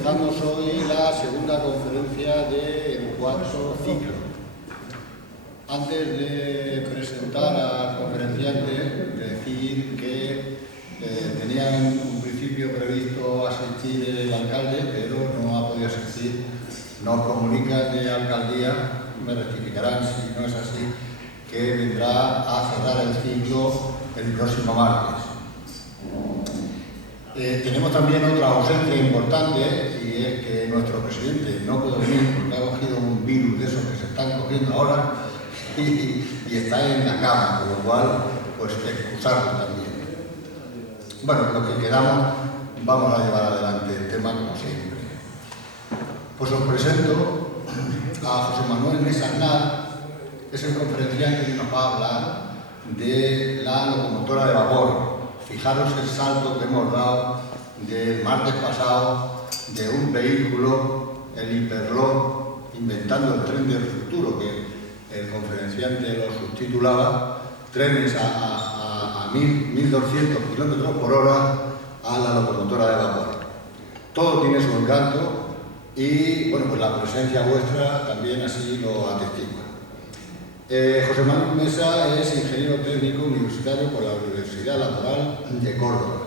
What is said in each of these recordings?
empezamos hoy la segunda conferencia del cuarto ciclo. Antes de presentar al conferenciante, decir que tenían un principio previsto asistir el alcalde, pero no ha podido asistir. Nos comunican de alcaldía, me rectificarán si no es así, que vendrá a cerrar el ciclo el próximo martes. Tenemos también otra ausencia importante, y es que nuestro presidente no puede venir porque ha cogido un virus de esos que se están cogiendo ahora y está en la cama, con lo cual, pues excusarlo también. Bueno, lo que quedamos, vamos a llevar adelante el tema como siempre. Pues os presento a José Manuel Mesa Aznar, es el conferenciante que nos va a hablar de la locomotora de vapor. Fijaros el salto que hemos dado del martes pasado de un vehículo, el Hiperloop, inventando el tren del futuro, que el conferenciante lo subtitulaba, trenes a 1.200 km por hora a la locomotora de vapor. Todo tiene su encanto y, bueno, pues la presencia vuestra también así lo atestigua. José Manuel Mesa es ingeniero técnico universitario por la Universidad Laboral de Córdoba.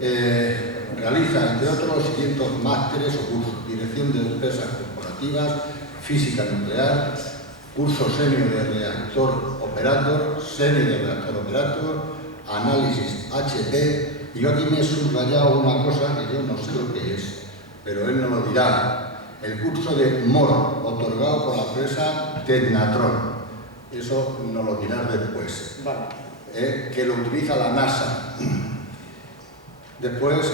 Realiza, entre otros, los siguientes másteres o cursos: Dirección de Empresas Corporativas, Física Nuclear, curso senior de reactor operator, senior de reactor operator, análisis HP, y yo aquí me he subrayado una cosa que yo no sé lo que es, pero él nos lo dirá. El curso de MOR, otorgado por la empresa Tecnatron. Eso nos lo dirás después. Vale. Que lo utiliza la NASA. Después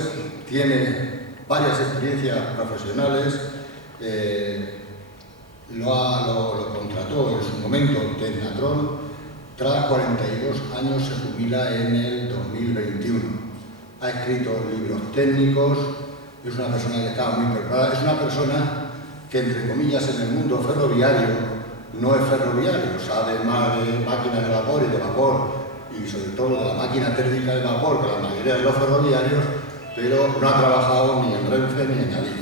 tiene varias experiencias profesionales. Lo contrató en su momento Tecnatron. Tras 42 años se jubila en el 2021. Ha escrito libros técnicos. Es una persona que está muy preparada, es una persona que, entre comillas, en el mundo ferroviario no es ferroviario, sabe más de máquinas de vapor y de vapor, y sobre todo de la máquina térmica de vapor que la mayoría de los ferroviarios, pero no ha trabajado ni en Renfe ni en Adif.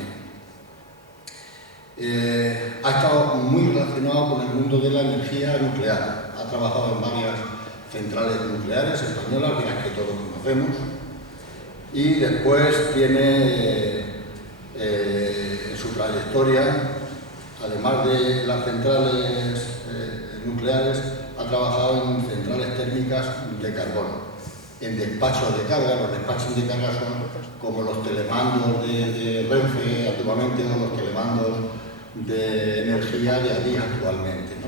Ha estado muy relacionado con el mundo de la energía nuclear, ha trabajado en varias centrales nucleares españolas, de las que todos conocemos. Y después tiene en su trayectoria, además de las centrales nucleares, ha trabajado en centrales térmicas de carbón, en despachos de carga. Los despachos de carga son como los telemandos de Renfe antiguamente o los telemandos de energía de allí actualmente, ¿no?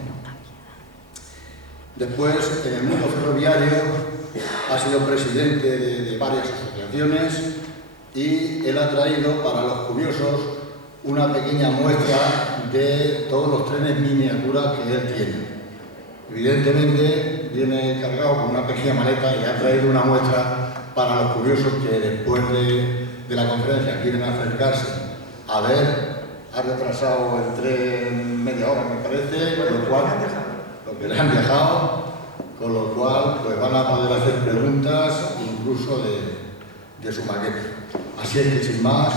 Después, en el mundo ferroviario, ha sido presidente de varias asociaciones y él ha traído para los curiosos una pequeña muestra de todos los trenes miniaturas que él tiene. Evidentemente viene cargado con una pequeña maleta y ha traído una muestra para los curiosos que después de la conferencia quieren acercarse a ver. Ha retrasado el tren media hora, me parece, con lo cual, lo que le han dejado, con lo cual pues van a poder hacer preguntas incluso de su maqueta. Así es que, sin más,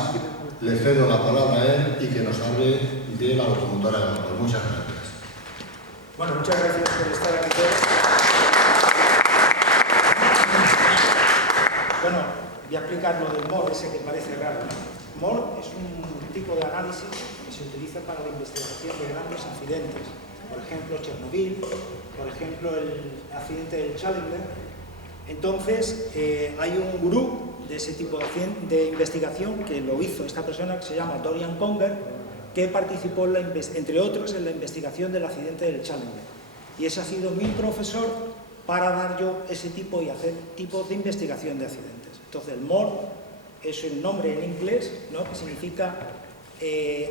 le cedo la palabra a él y que nos hable de la locomotora de vapor. Muchas gracias. Bueno, muchas gracias por estar aquí todos. Bueno, voy a explicar lo del MOR, ese que parece raro. MOR es un tipo de análisis que se utiliza para la investigación de grandes accidentes. Por ejemplo, Chernobyl, por ejemplo, el accidente del Challenger. Entonces, hay un gurú de ese tipo de investigación que lo hizo esta persona que se llama Dorian Conger, que participó, entre otros, en la investigación del accidente del Challenger. Y ese ha sido mi profesor para dar yo ese tipo y hacer tipos de investigación de accidentes. Entonces, el MOR es el nombre en inglés, ¿no?, que significa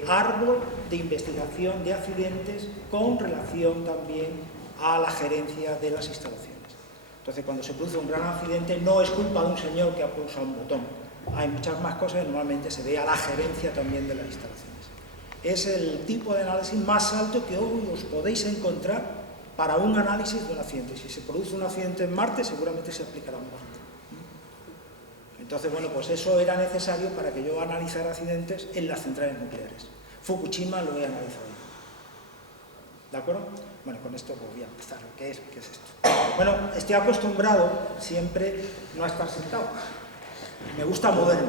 árbol de investigación de accidentes con relación también a la gerencia de las instalaciones. Entonces, cuando se produce un gran accidente, no es culpa de un señor que ha pulsado un botón. Hay muchas más cosas y normalmente se ve a la gerencia también de las instalaciones. Es el tipo de análisis más alto que hoy os podéis encontrar para un análisis de un accidente. Si se produce un accidente en Marte, seguramente se aplicará un Marte. Entonces, bueno, pues eso era necesario para que yo analizara accidentes en las centrales nucleares. Fukushima lo he analizado. ¿De acuerdo? Bueno, con esto voy a empezar. ¿Qué es esto? Bueno, estoy acostumbrado siempre no a estar sentado. Me gusta moverme.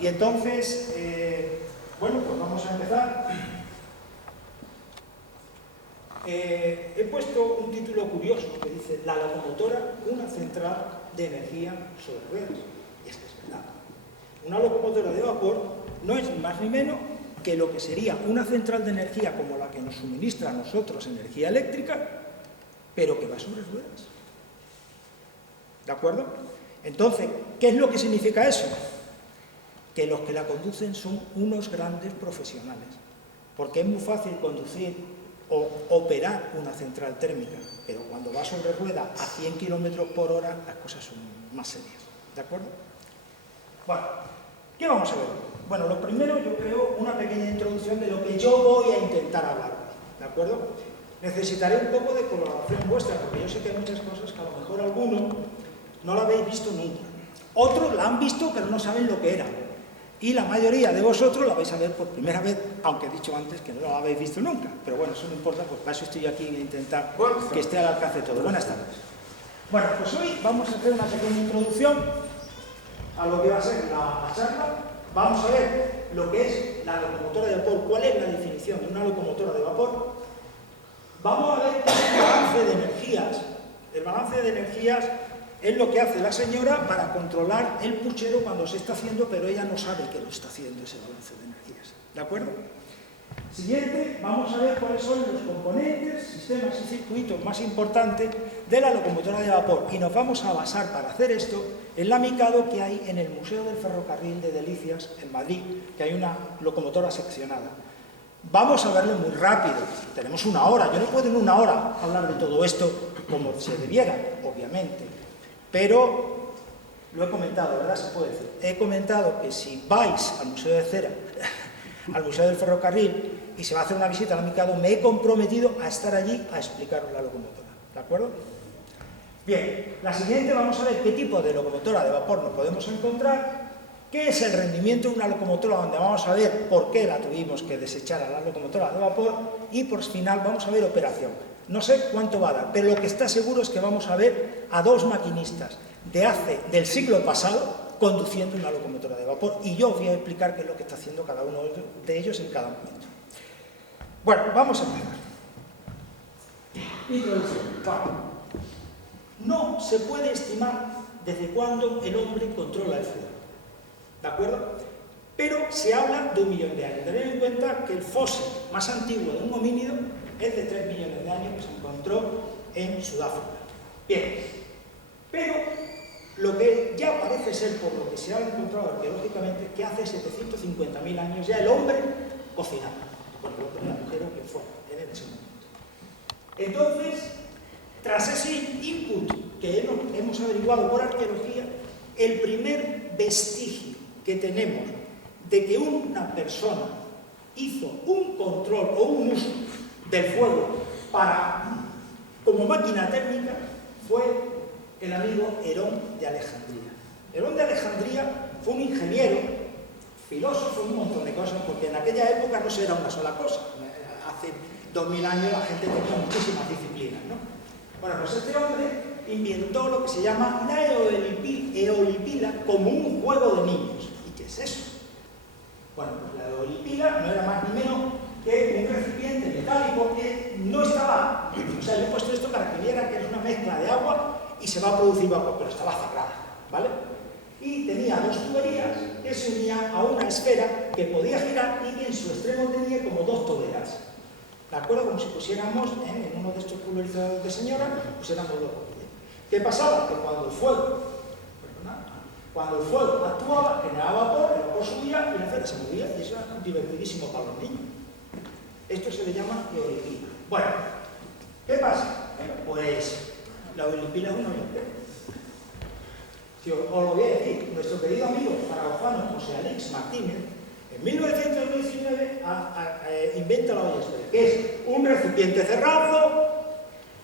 Y entonces, bueno, pues vamos a empezar. He puesto un título curioso que dice La locomotora, una central de energía sobre ruedas. Y es que es verdad. Una locomotora de vapor no es ni más ni menos que lo que sería una central de energía como la que nos suministra a nosotros energía eléctrica, pero que va sobre ruedas. ¿De acuerdo? Entonces, ¿qué es lo que significa eso? Que los que la conducen son unos grandes profesionales. Porque es muy fácil conducir o operar una central térmica, pero cuando va sobre rueda a 100 km por hora, las cosas son más serias. ¿De acuerdo? Bueno, ¿qué vamos a ver? Bueno, lo primero, yo creo, una pequeña introducción de lo que yo voy a intentar hablar hoy. ¿De acuerdo? Necesitaré un poco de colaboración vuestra, porque yo sé que hay muchas cosas que a lo mejor algunos no la habéis visto nunca. Otros la han visto, pero no saben lo que era. Y la mayoría de vosotros la vais a ver por primera vez, aunque he dicho antes que no la habéis visto nunca. Pero bueno, eso no importa, pues para eso estoy aquí a intentar que esté al alcance de todo. Buenas tardes. Bueno, pues hoy vamos a hacer una pequeña introducción a lo que va a ser la charla. Vamos a ver lo que es la locomotora de vapor, cuál es la definición de una locomotora de vapor. Vamos a ver qué es el balance de energías. El balance de energías es lo que hace la señora para controlar el puchero cuando se está haciendo, pero ella no sabe que lo está haciendo ese balance de energías. ¿De acuerdo? Siguiente, vamos a ver cuáles son los componentes, sistemas y circuitos más importantes de la locomotora de vapor. Y nos vamos a basar para hacer esto en la Mikado que hay en el Museo del Ferrocarril de Delicias, en Madrid, que hay una locomotora seccionada. Vamos a verlo muy rápido, tenemos una hora, yo no puedo en una hora hablar de todo esto como se debiera, obviamente. Pero lo he comentado, ¿verdad? Se puede decir. He comentado que si vais al Museo de Cera, al Museo del Ferrocarril, y se va a hacer una visita a la Mikado, me he comprometido a estar allí a explicaros la locomotora. ¿De acuerdo? Bien, la siguiente vamos a ver qué tipo de locomotora de vapor nos podemos encontrar, qué es el rendimiento de una locomotora, donde vamos a ver por qué la tuvimos que desechar a la locomotora de vapor, y por final vamos a ver operación. No sé cuánto va a dar, pero lo que está seguro es que vamos a ver a dos maquinistas del siglo pasado conduciendo una locomotora de vapor, y yo os voy a explicar qué es lo que está haciendo cada uno de ellos en cada momento. Bueno, vamos a empezar. Introducción. No se puede estimar desde cuándo el hombre controla el fuego. ¿De acuerdo? Pero se habla de 1 millón de años. Tened en cuenta que el fósil más antiguo de un homínido es de 3 millones de años, que se encontró en Sudáfrica. Bien, pero lo que ya parece ser, por lo que se ha encontrado arqueológicamente, que hace 750.000 años ya el hombre cocinaba, porque lo tenía la mujer o quien fuera en ese momento. Entonces, tras ese input que hemos averiguado por arqueología, el primer vestigio que tenemos de que una persona hizo un control o un uso del fuego como máquina térmica fue el amigo Herón de Alejandría. Herón de Alejandría fue un ingeniero, filósofo, un montón de cosas, porque en aquella época no se era una sola cosa. Hace 2000 años la gente tenía muchísimas disciplinas, ¿no? Bueno, pues este hombre inventó lo que se llama la eolipila como un juego de niños. ¿Y qué es eso? Bueno, pues la eolipila no era más ni menos que un recipiente metálico que no estaba... O sea, yo he puesto esto para que vieran que es una mezcla de agua y se va a producir vapor, pero estaba cerrada, ¿vale? Y tenía dos tuberías que se unían a una esfera que podía girar y que en su extremo tenía como 2 toberas. ¿De acuerdo? Como si pusiéramos en uno de estos pulverizadores de señora, pusiéramos 2 botellas. ¿Qué pasaba? Que cuando el fuego actuaba, generaba vapor, el vapor subía y la esfera se movía, y eso era divertidísimo para los niños. Esto se le llama eolipila. Bueno, ¿qué pasa? Bueno, pues la eolipila es una eolipila. Si os lo voy a decir, nuestro querido amigo zaragozano José Alix Martínez, en 1919 inventa la olla express, que es un recipiente cerrado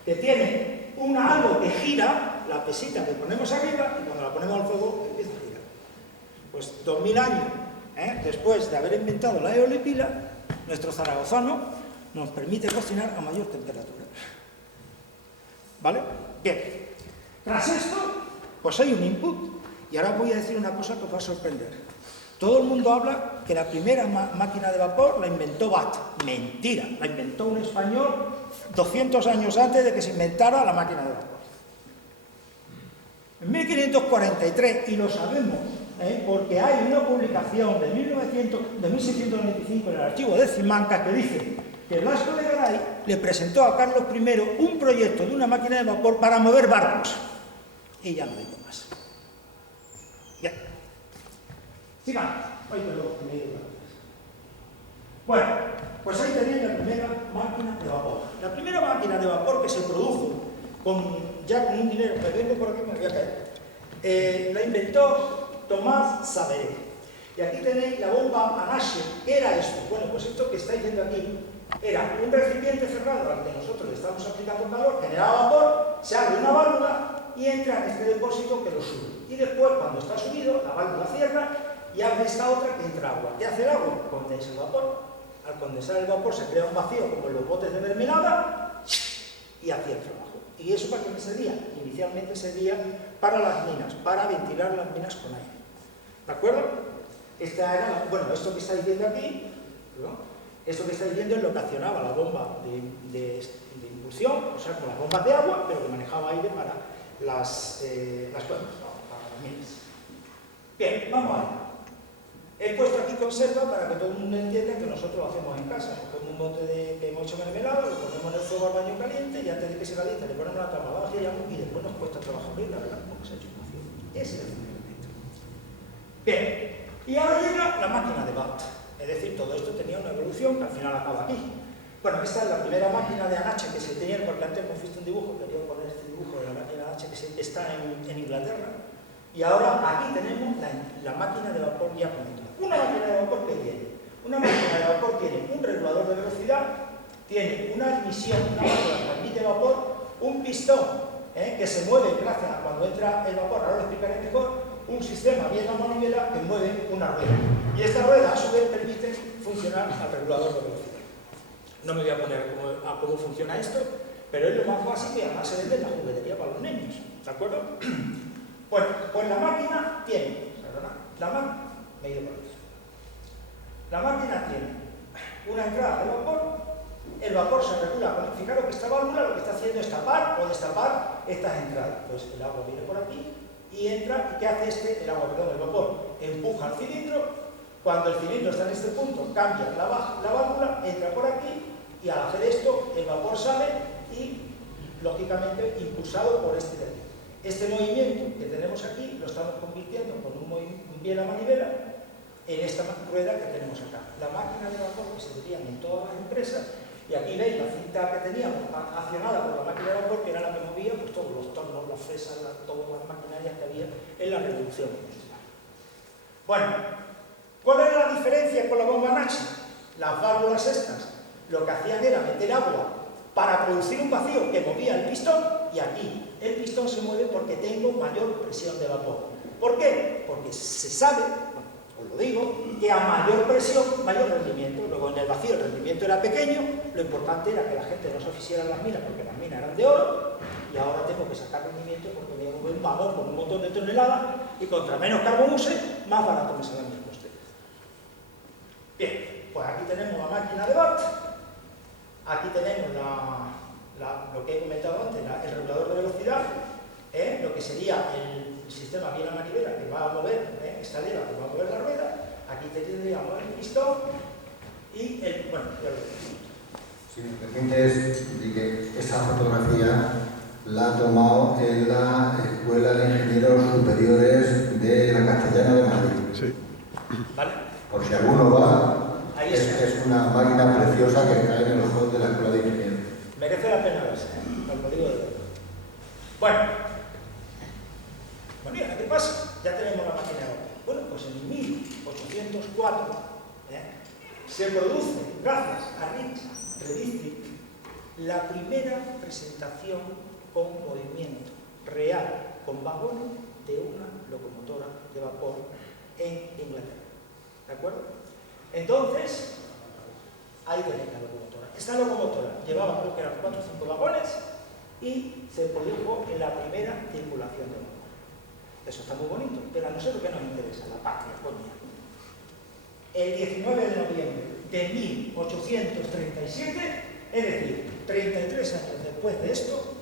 que tiene algo que gira, la pesita que ponemos arriba, y cuando la ponemos al fuego empieza 2000 años después de haber inventado la eolipila, nuestro zaragozano nos permite cocinar a mayor temperatura. ¿Vale? Bien. Tras esto, pues hay un input. Y ahora voy a decir una cosa que os va a sorprender. Todo el mundo habla que la primera máquina de vapor la inventó Watt. Mentira. La inventó un español 200 años antes de que se inventara la máquina de vapor. En 1543, y lo sabemos, porque hay una publicación de 1695 en el archivo de Simancas que dice que Blasco de Garay le presentó a Carlos I un proyecto de una máquina de vapor para mover barcos. Y ya no digo más. Bien. Sigamos. Bueno, pues ahí tenéis la primera máquina de vapor. La primera máquina de vapor que se produjo ya con un dinero, me vengo por aquí, me voy a caer. La inventó Tomás Saveré. Y aquí tenéis la bomba Panache. ¿Qué era esto? Bueno, pues esto que estáis viendo aquí era un recipiente cerrado al que nosotros le estamos aplicando calor, generaba vapor, se abre una válvula y entra en este depósito que lo sube. Y después, cuando está subido, la válvula cierra y abre esta otra que entra agua. ¿Qué hace el agua? Condensa el vapor. Al condensar el vapor se crea un vacío como en los botes de mermelada y hacia el trabajo. ¿Y eso para qué sería? Inicialmente sería para las minas, para ventilar las minas con aire. ¿De acuerdo? Esta era, bueno, esto que estáis viendo aquí, ¿no? Esto que estáis viendo es lo que accionaba la bomba de impulsión, o sea, con las bombas de agua, pero que manejaba aire para las cuerdas, para las minas. Bien, vamos allá. He puesto aquí conserva para que todo el mundo entienda que nosotros lo hacemos en casa. Cogemos un bote que hemos hecho mermelada, lo ponemos en el fuego al baño caliente y antes de que se caliente le ponemos la tapa, la vaciamos y después nos cuesta trabajo abrirla, ¿verdad? Porque se ha hecho un vacío. Ese es el funcionamiento. Bien, y ahora llega la máquina de Watt. Es decir, todo esto tenía una evolución que al final acaba aquí. Bueno, esta es la primera máquina de Anache que se tenía, porque antes hemos visto un dibujo, quería poner este dibujo de la máquina de Anache que está en Inglaterra. Y ahora aquí tenemos la máquina de vapor ya comentada. Una máquina de vapor que tiene. Una máquina de vapor tiene un regulador de velocidad, tiene una admisión, una válvula que admite vapor, un pistón que se mueve gracias a cuando entra el vapor, ahora lo explicaré mejor, un sistema bien a manivela que mueve una rueda. Y esta rueda a su vez permite funcionar al regulador de velocidad. No me voy a poner a cómo funciona esto, pero es lo más básico y además se vende en la juguetería para los niños. ¿De acuerdo? Bueno, pues la máquina tiene, la máquina tiene una entrada de vapor, el vapor se regula con, fijaros que esta válvula lo que está haciendo es tapar o destapar estas entradas. Pues el agua viene por aquí y entra, ¿y qué hace el vapor? Empuja al cilindro, cuando el cilindro está en este punto, cambia la válvula, entra por aquí y al hacer esto el vapor sale y, lógicamente, impulsado por este de aquí. Este movimiento que tenemos aquí lo estamos convirtiendo con un bien a manivela en esta rueda que tenemos acá. La máquina de vapor que se veía en todas las empresas, y aquí veis la cinta que teníamos accionada por la máquina de vapor, que era la que movía pues, todos los tornos, las fresas, todas las maquinarias que había en la revolución industrial. Bueno, ¿cuál era la diferencia con la bomba Nachi? Las válvulas estas lo que hacían era meter agua para producir un vacío que movía el pistón, y aquí el pistón se mueve porque tengo mayor presión de vapor. ¿Por qué? Porque se sabe, os lo digo, que a mayor presión, mayor rendimiento. Luego en el vacío el rendimiento era pequeño, lo importante era que la gente no se oficiara en las minas porque las minas eran de oro, y ahora tengo que sacar rendimiento porque me voy un vagón con un montón de toneladas y contra menos carbón use, más barato me salen mis costes. Bien, pues aquí tenemos la máquina de Watt, aquí tenemos lo que he comentado antes, el regulador de velocidad, lo que sería el sistema bien a manivela que va a mover, esta leva que va a mover la rueda. Aquí tendríamos el pistón y el... bueno, ya lo veis. Si me permites, que esta fotografía la ha tomado en la Escuela de Ingenieros Superiores de la Castellana de Madrid. Sí. ¿Vale? Por si alguno va, es una máquina preciosa que está en el hall de la Escuela de Ingenieros. Merece la pena verse, os lo digo de verdad. Bueno, mira, ¿qué pasa? Ya tenemos la máquina de vapor. Bueno, pues en 1804 se produce, gracias a Richard Trevithick, la primera presentación con movimiento real, con vagones de una locomotora de vapor en Inglaterra. ¿De acuerdo? Entonces, ahí tenéis la locomotora. Esta locomotora llevaba, creo que eran 4 o 5 vagones y se produjo en la primera circulación de vapor. Eso está muy bonito, pero a nosotros que nos interesa, la patria, coña. El 19 de noviembre de 1837, es decir, 33 años después de esto,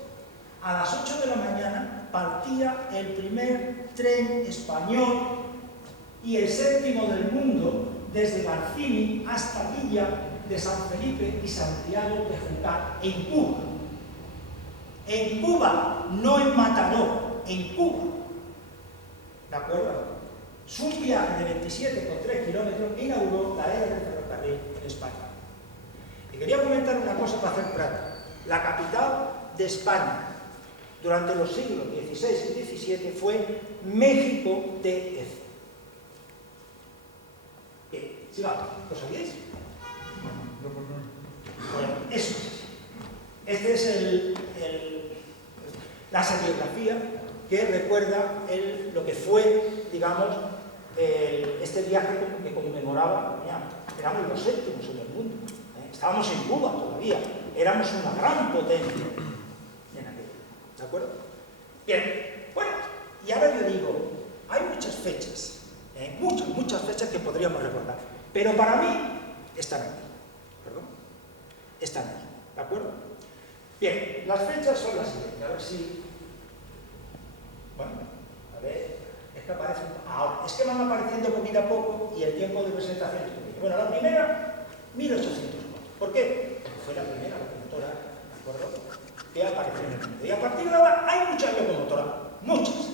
a las 8 de la mañana partía el primer tren español y el 7º del mundo desde Barcini hasta Villa de San Felipe y Santiago de Juncal, en Cuba. En Cuba, no en Mataró, en Cuba. ¿De acuerdo? Es un viaje de 27,3 kilómetros que inauguró la era del ferrocarril en España. Y quería comentar una cosa para hacer práctica. La capital de España durante los siglos XVI y XVII fue México DF. Bien, sigamos. ¿Lo sabíais? Bueno, eso es así. Este es la serigrafía que recuerda lo que fue, digamos, este viaje que conmemoraba. Éramos los 7º en el mundo. Estábamos en Cuba todavía. Éramos una gran potencia en aquello. ¿De acuerdo? Bien, bueno, y ahora yo digo, hay muchas fechas, muchas fechas que podríamos recordar, pero para mí están aquí. ¿Perdón? Están aquí. ¿De acuerdo? Bien, las fechas son las siguientes. A ver si... Bueno, a ver, es que aparecen... Ahora, es que van apareciendo poquito a poco y el tiempo de presentación es pequeño. Bueno, la primera, 1804. ¿Por qué? Porque fue la primera locomotora, ¿de acuerdo?, que apareció en el mundo. Y a partir de ahora hay muchas locomotoras, muchas.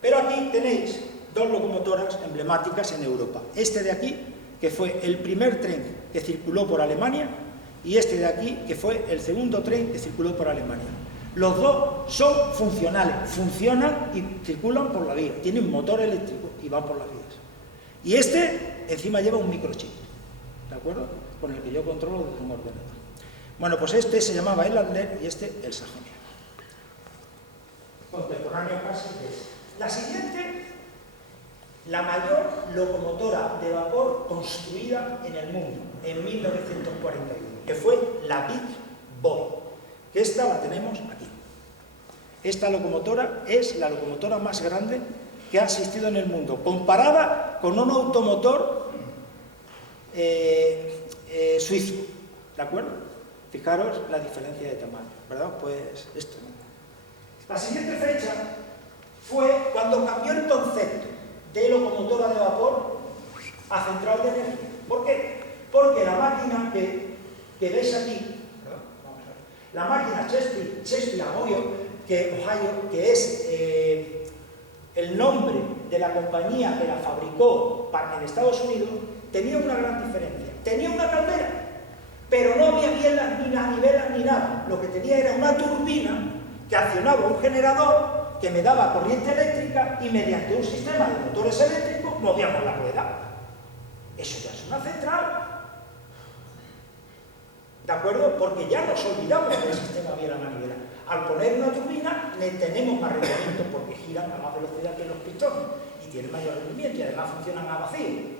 Pero aquí tenéis 2 locomotoras emblemáticas en Europa. Este de aquí, que fue el primer tren que circuló por Alemania, y este de aquí, que fue el segundo tren que circuló por Alemania. Los dos son funcionales, funcionan y circulan por la vía, tienen motor eléctrico y van por las vías. Y este encima lleva un microchip, ¿de acuerdo?, con el que yo controlo desde un ordenador. Bueno, pues este se llamaba el Adler y este el Sajonia. Contemporáneo casi es. La siguiente, la mayor locomotora de vapor construida en el mundo, en 1941, que fue la Big Boy, que esta la tenemos aquí. Esta locomotora es la locomotora más grande que ha existido en el mundo, comparada con un automotor suizo, ¿de acuerdo? Fijaros la diferencia de tamaño, ¿verdad? Pues esto. La siguiente fecha fue cuando cambió el concepto de locomotora de vapor a central de energía. ¿Por qué? Porque la máquina que veis aquí, vamos a ver, la máquina Chesapeake Ohio, que es el nombre de la compañía que la fabricó en Estados Unidos, tenía una gran diferencia. Tenía una caldera, pero no había bielas ni manivelas ni nada. Lo que tenía era una turbina que accionaba un generador que me daba corriente eléctrica y mediante un sistema de motores eléctricos movíamos la rueda. Eso ya es una central. ¿De acuerdo? Porque ya nos olvidamos del sistema biela-manivela. Al poner una turbina tenemos más rendimiento porque giran a más velocidad que los pistones y tienen mayor rendimiento y además funcionan a vacío.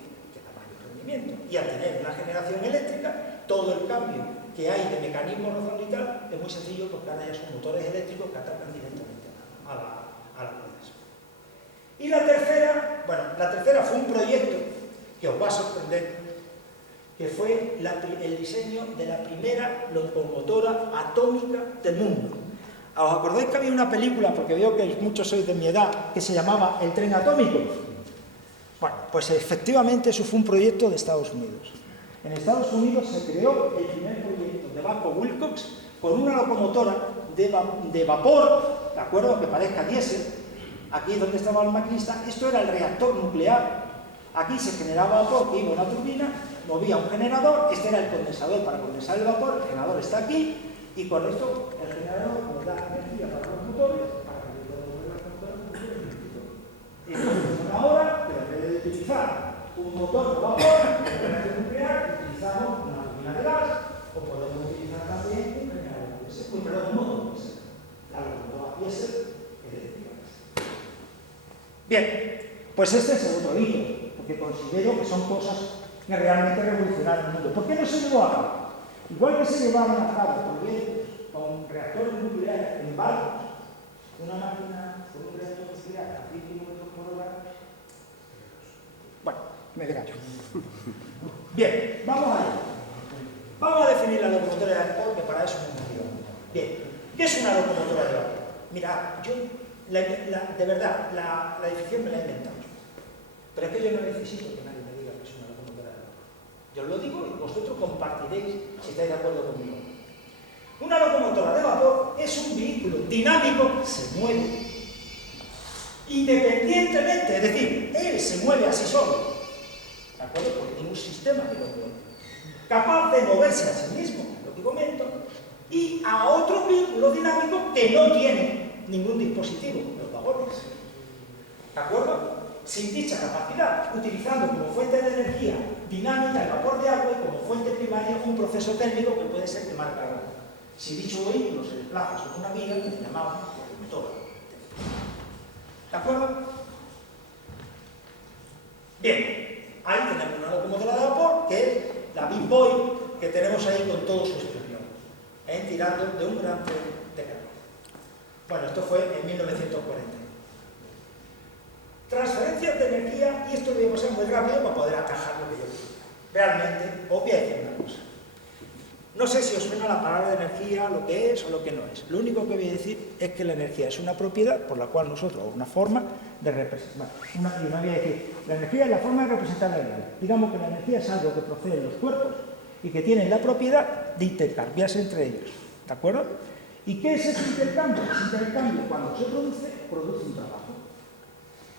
Y al tener una generación eléctrica, todo el cambio que hay de mecanismo rozón y tal es muy sencillo porque ahora ya son motores eléctricos que atacan directamente a las ruedas. Y la tercera, bueno, la tercera fue un proyecto que os va a sorprender, que fue el diseño de la primera locomotora atómica del mundo. ¿Os acordáis que había una película, porque veo que muchos sois de mi edad, que se llamaba El tren atómico? Bueno, pues efectivamente eso fue un proyecto de Estados Unidos. En Estados Unidos se creó el primer proyecto de Babcock Wilcox con una locomotora de vapor, ¿de acuerdo?, que parezca diésel. Aquí es donde estaba el maquinista. Esto era el reactor nuclear. Aquí se generaba vapor, que iba a una turbina, movía un generador. Este era el condensador para condensar el vapor. El generador está aquí y con esto el generador nos da energía para los motores, para que puedan mover las computadoras. Y funciona ahora, pero en vez de utilizar un motor de vapor, un reactor nuclear, utilizamos una turbina de gas, o podemos utilizar también un generador diésel, un motor diésel. La locomotora diésel eléctrica. Bien, pues este es el otro hito. porque considero que son cosas que realmente revolucionaron el mundo. ¿Por qué no se llevó a cabo? Igual que se llevaron a cabo con reactores nucleares en barcos, una máquina con un reactor nuclear a 10 kilómetros por hora. Bueno, me verán. Bien, vamos allá. Vamos a definir la locomotora de vapor, que para eso me motiva. Bien, ¿qué es una locomotora de vapor? Mira, yo, de verdad, la definición me la he inventado. Pero es que yo no necesito que nadie me diga que es una locomotora de vapor. Yo os lo digo y vosotros compartiréis si estáis de acuerdo conmigo. Una locomotora de vapor es un vehículo dinámico que se mueve independientemente, es decir, él se mueve así solo, ¿de acuerdo? Porque tiene un sistema que lo mueve, capaz de moverse a sí mismo, lo que comento, y a otro vehículo dinámico que no tiene ningún dispositivo, los vagones, ¿de acuerdo? Sin dicha capacidad, utilizando como fuente de energía dinámica el vapor de agua y como fuente primaria un proceso térmico que puede ser quemar carbón. Si dicho vehículo se desplaza sobre una vía, se llamaba locomotora. ¿De acuerdo? Bien, ahí tenemos una locomotora de vapor, que es la Big Boy, que tenemos ahí con todo su esplendor, tirando de un gran tren de carbón. Bueno, esto fue en 1940. Transferencias de energía, y esto lo voy a pasar muy rápido para poder atajar lo que yo quiero. Realmente, os voy a decir una cosa. No sé si os suena la palabra de energía, lo que es o lo que no es. Lo único que voy a decir es que la energía es una propiedad por la cual nosotros, una forma de representar. Yo no voy a decir, la energía es la forma de representar la realidad. Digamos que la energía es algo que procede de los cuerpos y que tienen la propiedad de intercambiarse entre ellos. ¿De acuerdo? ¿Y qué es ese intercambio? Ese intercambio, cuando se produce un trabajo.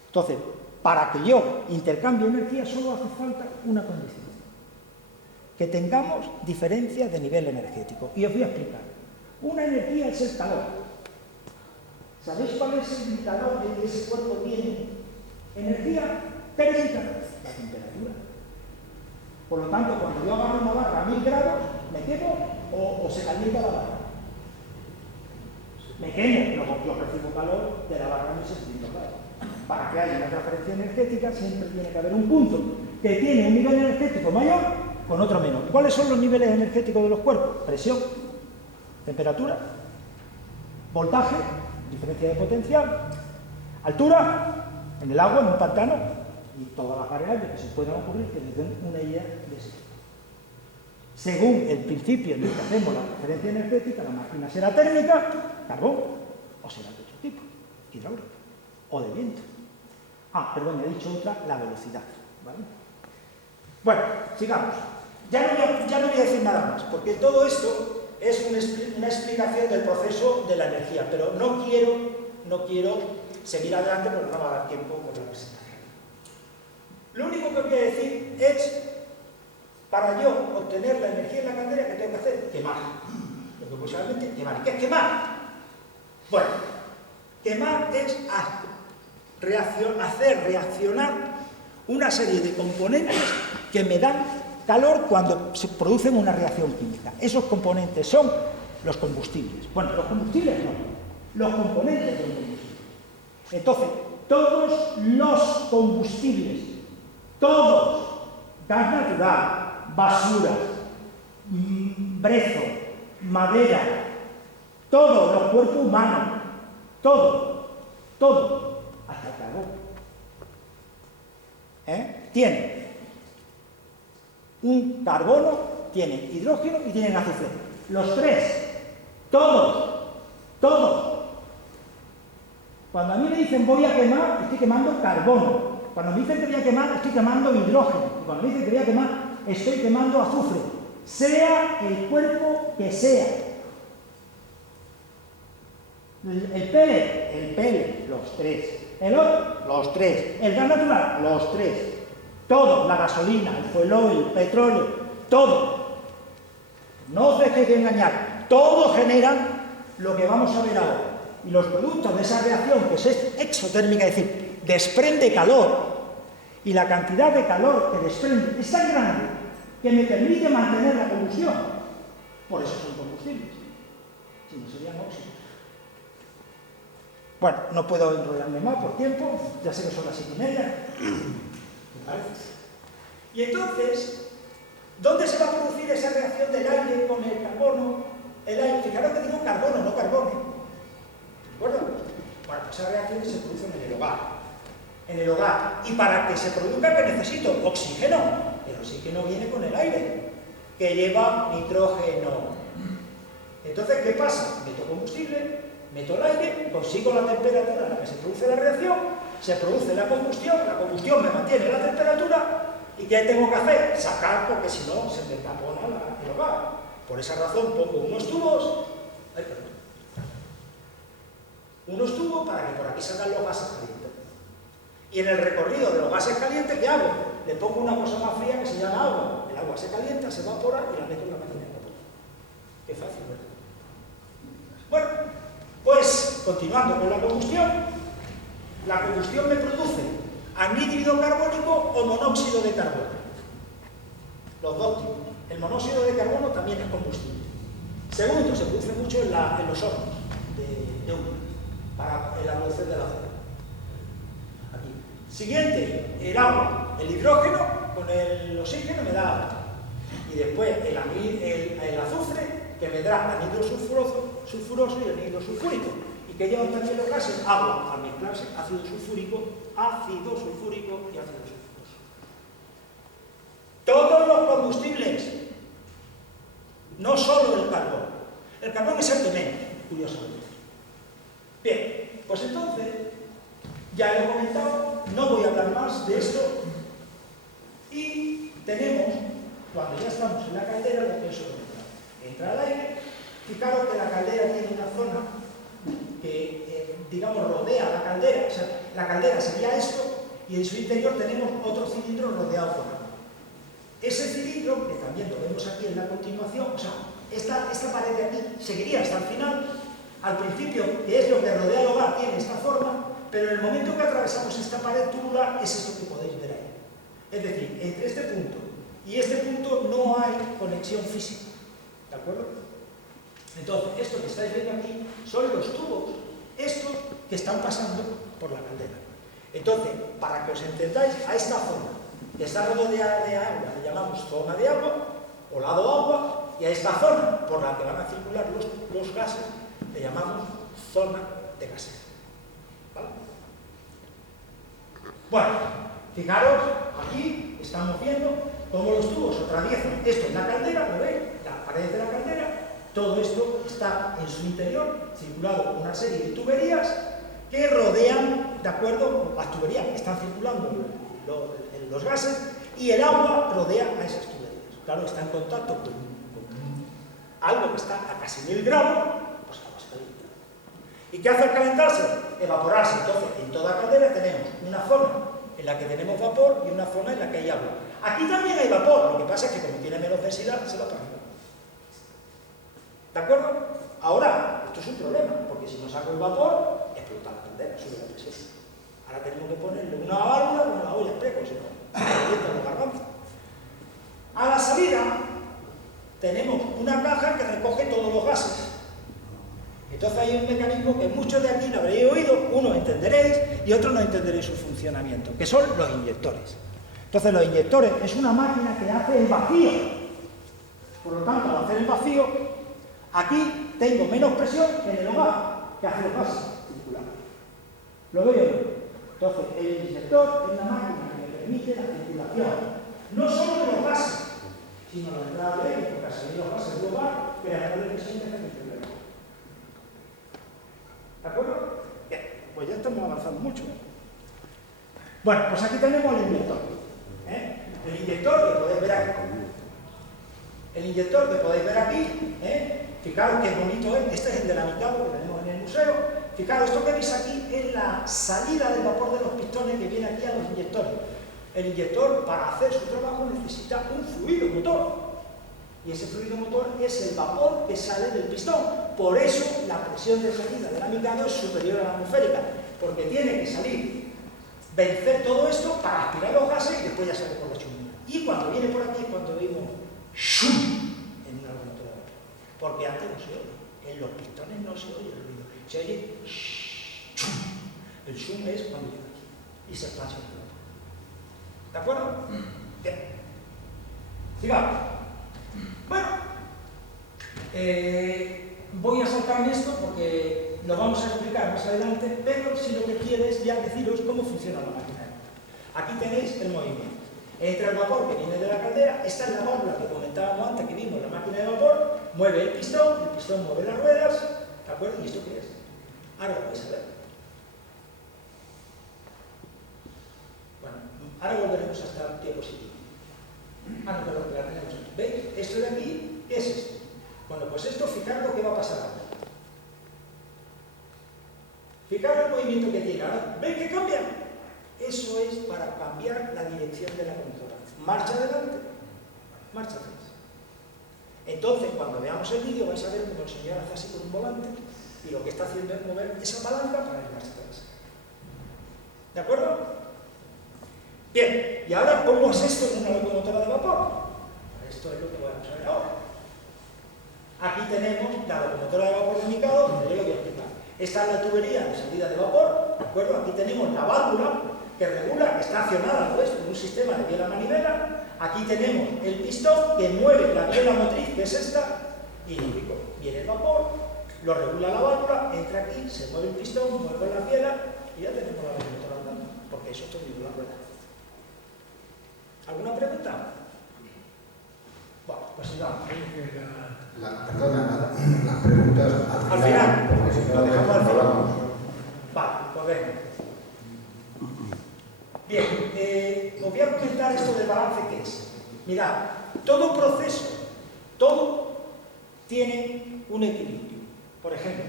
Entonces, para que yo intercambie energía solo hace falta una condición. Que tengamos diferencias de nivel energético. Y os voy a explicar. Una energía es el calor. ¿Sabéis cuál es el calor que ese cuerpo tiene? Energía térmica, la temperatura. Por lo tanto, cuando yo agarro una barra a 1000 grados, ¿me quemo o se calienta la barra? Me quemo, pero yo recibo calor de la barra a 1600 grados. Para que haya una transferencia energética siempre tiene que haber un punto que tiene un nivel energético mayor con otro menor. ¿Cuáles son los niveles energéticos de los cuerpos? Presión, temperatura, voltaje, diferencia de potencial, altura, en el agua, en un pantano, y todas las variables que se puedan ocurrir que les den una idea de ese tipo. Según el principio en el que hacemos la transferencia energética, la máquina será térmica, carbón, o será de otro tipo, hidráulica, o de viento. Ah, perdón, he dicho otra, la velocidad. ¿Vale? Bueno, sigamos. Ya no voy a decir nada más, porque todo esto es una explicación del proceso de la energía, pero no quiero seguir adelante porque no va a dar tiempo por la presentación. Lo único que voy a decir es, para yo obtener la energía en la caldera, ¿qué tengo que hacer? Quemar. Lo que posiblemente quemar. ¿Qué es quemar? Bueno, quemar es hacer reaccionar una serie de componentes que me dan calor cuando se producen una reacción química. Esos componentes son los combustibles. Bueno, los combustibles no, los componentes de los combustibles. Entonces, todos los combustibles, todos, gas natural, basura, brezo, madera, todos los cuerpos humanos, todo, hasta el carbón. Tiene un carbono, tiene hidrógeno y tiene azufre. Los tres, todos. Cuando a mí me dicen voy a quemar, estoy quemando carbono. Cuando me dicen que voy a quemar, estoy quemando hidrógeno. Y cuando me dicen que voy a quemar, estoy quemando azufre. Sea el cuerpo que sea. El pellet, los tres. El oro, los tres. El gas natural, los tres. Todo, la gasolina, el fuel oil, el petróleo, todo. No os dejéis de engañar. Todo genera lo que vamos a ver ahora. Y los productos de esa reacción, que es exotérmica, es decir, desprende calor, y la cantidad de calor que desprende es tan grande que me permite mantener la combustión. Por eso son combustibles. Si no serían óxidos. Bueno, no puedo enrollarme más por tiempo, ya sé que son las 7:30. ¿vale? Y entonces, ¿dónde se va a producir esa reacción del aire con el carbono? El aire, fijaros que digo carbono, no carbono. ¿De acuerdo? Bueno, pues esa reacción se produce en el hogar. En el hogar. Y para que se produzca, ¿qué necesito? Oxígeno. El oxígeno viene con el aire, que lleva nitrógeno. Entonces, ¿qué pasa? Meto combustible, meto el aire, consigo la temperatura a la que se produce la reacción, se produce la combustión me mantiene la temperatura, ¿y qué tengo que hacer? Sacar, porque si no se me tapona el hogar. Por esa razón pongo unos tubos, para que por aquí salgan los gases calientes. Y en el recorrido de los gases calientes, ¿qué hago? Le pongo una cosa más fría que se llama agua. El agua se calienta, se evapora y la meto en la máquina de vapor. Qué fácil, ¿verdad? Bueno, pues continuando con la combustión me produce anhídrido carbónico o monóxido de carbono. Los dos tipos. El monóxido de carbono también es combustible. Segundo, se produce mucho en los hornos de uva para la producción de la cera. Aquí. Siguiente, el agua. El hidrógeno con el oxígeno me da agua. Y después el azufre que me da anhídrido sulfuroso y anhídrido sulfúrico. ¿Y que llevan también los gases? Agua, al mezclarse ácido sulfúrico y ácido sulfuroso. Todos los combustibles, no solo el carbón. El carbón es el de menos, curiosamente. Bien, pues entonces, ya lo he comentado, no voy a hablar más de esto. Y tenemos, cuando ya estamos en la caldera, lo que os he comentado. Entra el aire, fijaros que la caldera tiene una zona que, digamos, rodea la caldera, o sea, la caldera sería esto, y en su interior tenemos otro cilindro rodeado por agua. Ese cilindro, que también lo vemos aquí en la continuación, o sea, esta pared de aquí seguiría hasta el final, al principio, que es lo que rodea el hogar, tiene esta forma, pero en el momento que atravesamos esta pared tubular, es esto que podéis ver ahí. Es decir, entre este punto y este punto no hay conexión física, ¿de acuerdo? Entonces, esto que estáis viendo aquí son los tubos, estos que están pasando por la caldera. Entonces, para que os entendáis, a esta zona que está rodeada de agua le llamamos zona de agua o lado agua, y a esta zona por la que van a circular los gases le llamamos zona de gases. ¿Vale? Bueno, fijaros, aquí estamos viendo cómo los tubos atraviesan esto en la caldera, ¿lo veis? La pared de la caldera. Todo esto está en su interior, circulado por una serie de tuberías que rodean, ¿de acuerdo? Las tuberías que están circulando los gases, y el agua rodea a esas tuberías. Claro, está en contacto con algo que está a casi 1000 grados, pues agua se calienta. ¿Y qué hace al calentarse? Evaporarse. Entonces, en toda caldera tenemos una zona en la que tenemos vapor y una zona en la que hay agua. Aquí también hay vapor, lo que pasa es que como tiene menos densidad, se va para arriba. ¿De acuerdo? Ahora, esto es un problema, porque si no saco el vapor, explota la caldera, sube la presión. Ahora tenemos que ponerle una válvula con una olla expreso, si no, se calientan los garbanzos. A la salida, tenemos una caja que recoge todos los gases. Entonces hay un mecanismo que muchos de aquí lo habréis oído, unos entenderéis y otros no entenderéis su funcionamiento, que son los inyectores. Entonces los inyectores es una máquina que hace el vacío. Por lo tanto, al hacer el vacío, aquí tengo menos presión que en el hogar, que hace los gases circular. ¿Lo veo? Entonces, el inyector es la máquina que permite la circulación, no solo de los gases, sino la entrada de aire, porque al salir los gases del hogar, crea la presión de la circulación. ¿De acuerdo? Bien, pues ya estamos avanzando mucho. Bueno, pues aquí tenemos el inyector. El inyector que podéis ver aquí. El inyector que podéis ver aquí, fijaros qué bonito es. Este es el dinamicado que tenemos en el museo. Fijaros, esto que veis aquí es la salida del vapor de los pistones que viene aquí a los inyectores. El inyector, para hacer su trabajo, necesita un fluido motor. Y ese fluido motor es el vapor que sale del pistón. Por eso la presión de salida del dinamicado es superior a la atmosférica, porque tiene que salir, vencer todo esto para aspirar los gases y después ya sale por la chimenea. Y cuando viene por aquí es cuando oímos ¡shum! En una locomotora. Porque antes no se oye. En los pistones no se oye el ruido. Se oye ¡shum! El shum es cuando llega aquí y se expansiona el vapor. ¿De acuerdo? Bien. Sigamos. Bueno, voy a saltarme esto porque lo vamos a explicar más adelante, pero si lo que quiero es ya deciros cómo funciona la máquina de vapor. Aquí tenéis el movimiento. Entra el vapor que viene de la caldera, esta es la válvula que comentábamos antes que vimos, la máquina de vapor, mueve el pistón mueve las ruedas, ¿de acuerdo? ¿Y esto qué es? Ahora lo vais a ver. Bueno, ahora volveremos hasta el diapositivo. Ah, no, perdón, que la tenemos aquí. ¿Veis? Esto de aquí, ¿qué es esto? Bueno, pues esto, fijaros lo que va a pasar ahora. Fijaros el movimiento que tiene. Ahora, ¿veis que cambia? Eso es para cambiar la dirección de la consola. Marcha adelante, marcha atrás. Entonces, cuando veamos el vídeo, vais a ver cómo el señor hace así con un volante y lo que está haciendo es mover esa palanca para ir marcha atrás. ¿De acuerdo? Bien, y ahora, ¿cómo es esto en una locomotora de vapor? Esto es lo que vamos a ver ahora. Aquí tenemos la locomotora de vapor de Mikado, donde yo lo voy a explicar. Esta es la tubería de salida de vapor, ¿de acuerdo? Aquí tenemos la válvula que regula, que está accionada pues, con un sistema de biela-manivela. Aquí tenemos el pistón que mueve la biela motriz, que es esta, y viene el vapor, lo regula la válvula, entra aquí, se mueve el pistón, mueve la biela y ya tenemos la locomotora andando, porque eso es todo la rueda. ¿Alguna pregunta? Bueno, pues sigamos. Perdona, las preguntas Al final. porque si no Lo dejamos al final. hablamos. Vale, pues venga. Bien, os voy a comentar esto del balance que es. Mirad, todo proceso, todo tiene un equilibrio. Por ejemplo,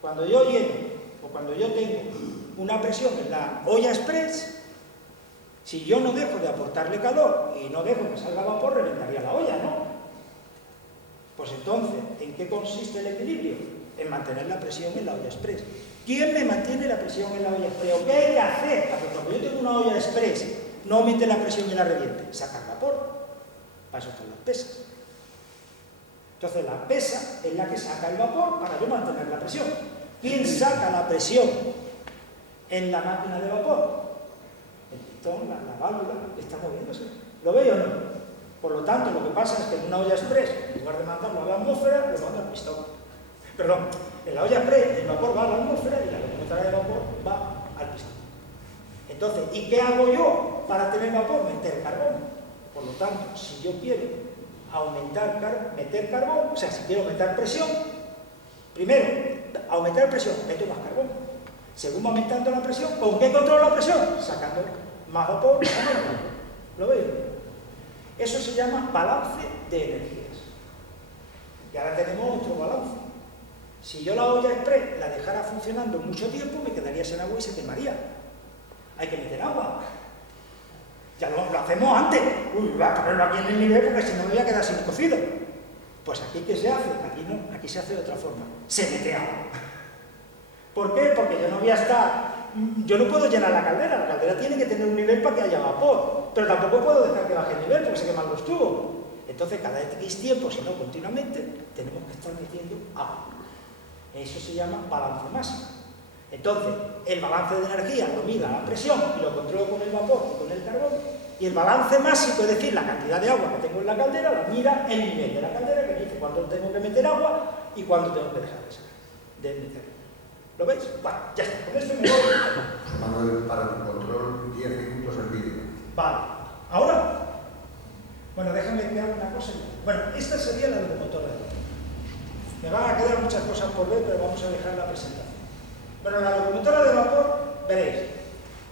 cuando yo lleno o cuando yo tengo una presión en la olla express, si yo no dejo de aportarle calor y no dejo que salga vapor, reventaría la olla, ¿no? Pues entonces, ¿en qué consiste el equilibrio? En mantener la presión en la olla express. ¿Quién me mantiene la presión en la olla express? ¿O qué hay que hacer para que cuando yo tengo una olla express no aumente la presión y la reviente? Sacar vapor. Para eso están las pesas. Entonces la pesa es la que saca el vapor para yo mantener la presión. ¿Quién saca la presión en la máquina de vapor? El pistón, la válvula, está moviéndose. ¿Lo veis o no? Por lo tanto, lo que pasa es que en una olla express, en lugar de mandarlo a la atmósfera, lo manda al pistón. Perdón, en la olla express el vapor va a la atmósfera y la locomotora de vapor va al pistón. Entonces, ¿y qué hago yo para tener vapor? Meter carbón. Por lo tanto, si yo quiero meter carbón, o sea, si quiero aumentar presión, primero, aumentar presión, meto más carbón. Según va aumentando la presión, ¿con qué controlo la presión? Sacando más vapor, menos vapor. ¿Lo veis? Eso se llama balance de energías. Y ahora tenemos otro balance. Si yo la olla express la dejara funcionando mucho tiempo, me quedaría sin agua y se quemaría. Hay que meter agua. Ya lo hacemos antes. Uy, voy a ponerlo aquí en el nivel porque si no me voy a quedar sin cocido. Pues aquí, ¿qué se hace? Aquí no, aquí se hace de otra forma. Se mete agua. ¿Por qué? Porque yo no voy a estar... Yo no puedo llenar la caldera tiene que tener un nivel para que haya vapor, pero tampoco puedo dejar que baje el nivel porque se queman los tubos. Entonces, cada X tiempo, si no continuamente, tenemos que estar metiendo agua. Eso se llama balance máximo. Entonces, el balance de energía lo mide la presión y lo controlo con el vapor y con el carbón. Y el balance máximo, es decir, la cantidad de agua que tengo en la caldera, lo mira el nivel de la caldera, que dice cuándo tengo que meter agua y cuándo tengo que dejar de meter. ¿Lo veis? Vale, ya está. Con esto me voy. Manuel, para tu control, 10 minutos el vídeo. Vale. ¿Ahora? Bueno, déjame que haga una cosa. Bueno, esta sería la locomotora de vapor. Me van a quedar muchas cosas por ver, pero vamos a dejar la presentación. Bueno, la locomotora de vapor, veréis,